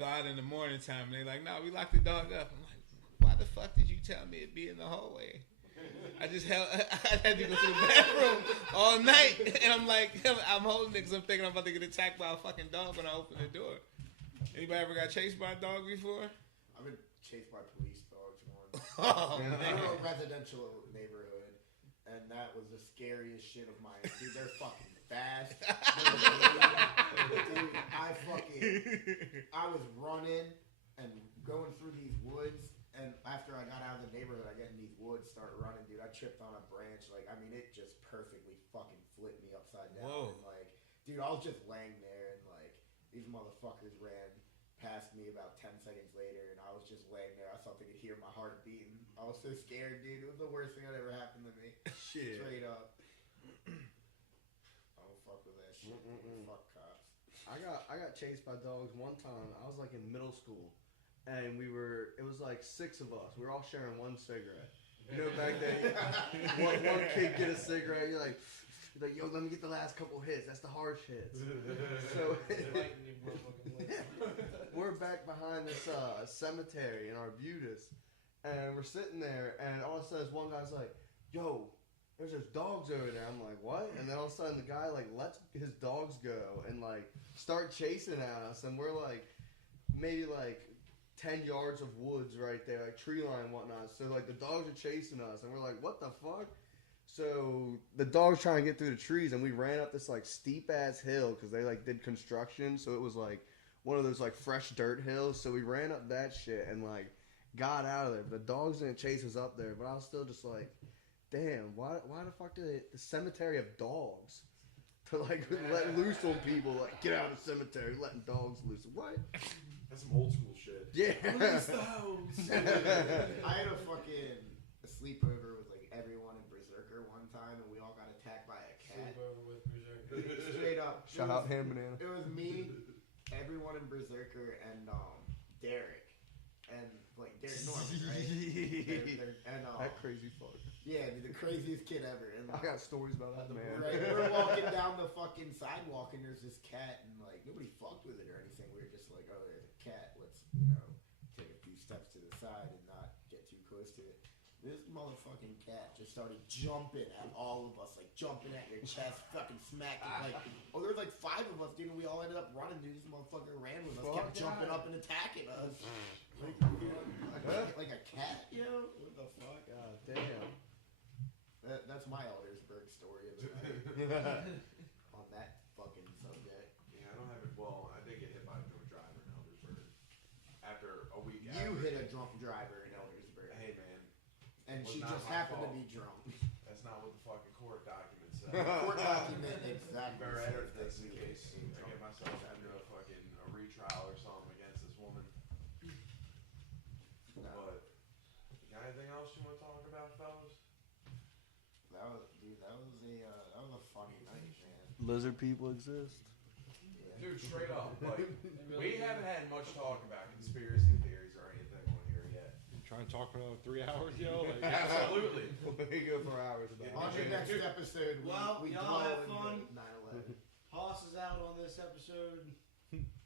Go out in the morning time and they like, "No, we locked the dog up." I'm like, "Why the fuck did you tell me it'd be in the hallway?" I had to go to the bathroom all night, and I'm like, I'm holding it because I'm thinking I'm about to get attacked by a fucking dog when I open the door. Anybody ever got chased by a dog before? I've been chased by police dogs once. Oh, in man. a residential neighborhood, and that was the scariest shit of mine. Dude, they're fucking fast. Dude, I was running and going through these woods. And after I got out of the neighborhood, I get in these woods, start running, dude. I tripped on a branch. Like, I mean, it just perfectly fucking flipped me upside down. Whoa. And, like, dude, I was just laying there, and, like, these motherfuckers ran past me about 10 seconds later, and I was just laying there. I thought they could hear my heart beating. I was so scared, dude. It was the worst thing that ever happened to me. Shit. Straight up. I don't fuck with that shit. Fuck cops. I got chased by dogs one time. I was like in middle school. And it was like 6 of us. We were all sharing 1 cigarette. You know, back then, one kid get a cigarette. You're like, yo, let me get the last couple hits. That's the harsh hits. So we're back behind this cemetery in Arbutus. And we're sitting there. And all of a sudden, one guy's like, yo, there's just dogs over there. I'm like, what? And then all of a sudden, the guy like lets his dogs go and like start chasing at us. And we're like, maybe like 10 yards of woods right there, like tree line and whatnot. So like the dogs are chasing us, and we're like, what the fuck? So the dog's trying to get through the trees, and we ran up this like steep ass hill because they like did construction, so it was like one of those like fresh dirt hills. So we ran up that shit and like got out of there. The dogs didn't chase us up there, but I was still just like, damn, why the fuck did the cemetery of dogs to like let loose on people, like get out of the cemetery, letting dogs loose? What? That's some old school shit. Yeah. I had a fucking sleepover with like everyone in Berserker one time, and we all got attacked by a cat. Sleepover with Berserker. Straight up. Shout out Ham Banana. It was me, everyone in Berserker, and Derek. And like Derek Norman, right? That crazy fuck. Yeah, the craziest kid ever. And I got stories about that man. Right, we're walking down the fucking sidewalk, and there's this cat, and like nobody fucked with it or anything. We were just like, oh, there's a cat. Let's take a few steps to the side and not get too close to it. This motherfucking cat just started jumping at all of us, like jumping at your chest, fucking smacking. Like, there was like 5 of us, dude, and we all ended up running, dude. This motherfucker ran with us, kept jumping up and attacking us. Like a cat, yo? What the fuck? God damn. That's my Eldersburg story of the night. On that fucking subject. Yeah, I don't have it. Well, I did get hit by a drunk driver in Eldersburg. After a week You hit a drunk driver in Eldersburg. Hey, man. And Was she not just my happened fault. to be drunk. That's not what the fucking court document said. Court document exactly. Better says edit that this in you case hit a I drunk get myself driver. into a fucking retrial or something against this woman. No. But, got anything else you want to talk about, fellas? That was a funny night, man. Lizard people exist. Yeah. Dude, straight up. Like, really we haven't had much talk about conspiracy theories or anything on here yet. Trying to talk for another 3 hours, yo. Like, Absolutely. We go for hours about On the next episode, Well, we y'all dwell have into fun. 9/11. Hoss is out on this episode.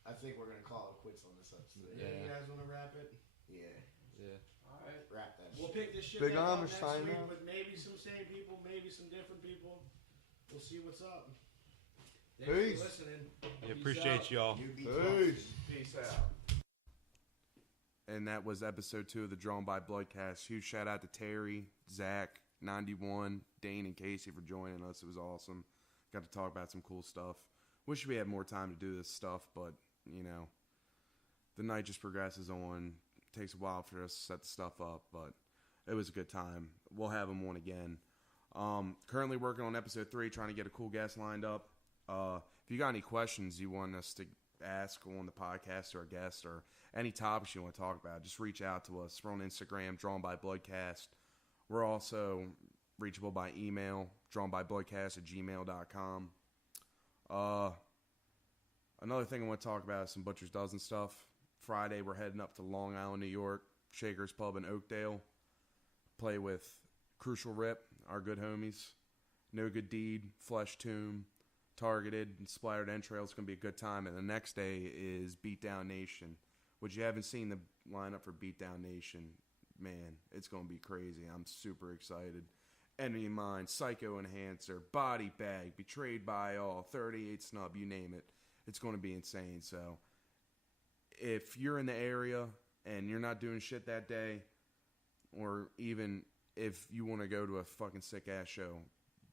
I think we're gonna call it quits on this episode. Yeah, you guys want to wrap it? Yeah. yeah. All right. Wrap that We'll shit. pick this shit Big back up Amish next sign week out. with maybe some same people, maybe some different people. We'll see what's up. Thanks Peace. for listening. Yeah, appreciate y'all. You be Peace. Peace out. And that was episode 2 of the Drawn by Bloodcast. Huge shout out to Terry, Zach, 91, Dane, and Kasey for joining us. It was awesome. Got to talk about some cool stuff. Wish we had more time to do this stuff, but, the night just progresses on. Takes a while for us to set the stuff up, but it was a good time. We'll have them on again. Currently working on episode 3, trying to get a cool guest lined up. If you got any questions you want us to ask on the podcast or a guest or any topics you want to talk about, just reach out to us. We're on Instagram, drawnbybloodcast. We're also reachable by email, drawnbybloodcast@gmail.com. Another thing I want to talk about is some Butcher's Dozen stuff. Friday, we're heading up to Long Island, New York, Shaker's Pub in Oakdale. Play with Crucial Rip, our good homies. No Good Deed, Flesh Tomb, Targeted, and Splattered Entrails. It's going to be a good time. And the next day is Beatdown Nation, which you haven't seen the lineup for Beatdown Nation. Man, it's going to be crazy. I'm super excited. Enemy of Mine, Psycho Enhancer, Body Bag, Betrayed by All, 38 Snub, you name it. It's going to be insane. So if you're in the area and you're not doing shit that day, or even if you want to go to a fucking sick-ass show,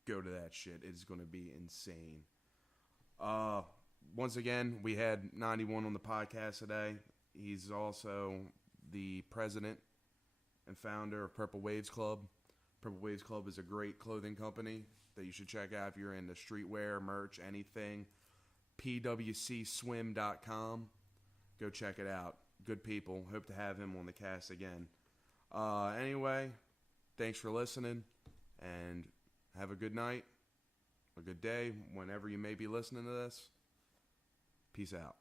go to that shit. It is going to be insane. Once again, we had 91 on the podcast today. He's also the president and founder of Purple Waves Club. Purple Waves Club is a great clothing company that you should check out if you're into streetwear, merch, anything. PWCswim.com. Go check it out. Good people. Hope to have him on the cast again. Anyway, thanks for listening, and have a good night, a good day, whenever you may be listening to this. Peace out.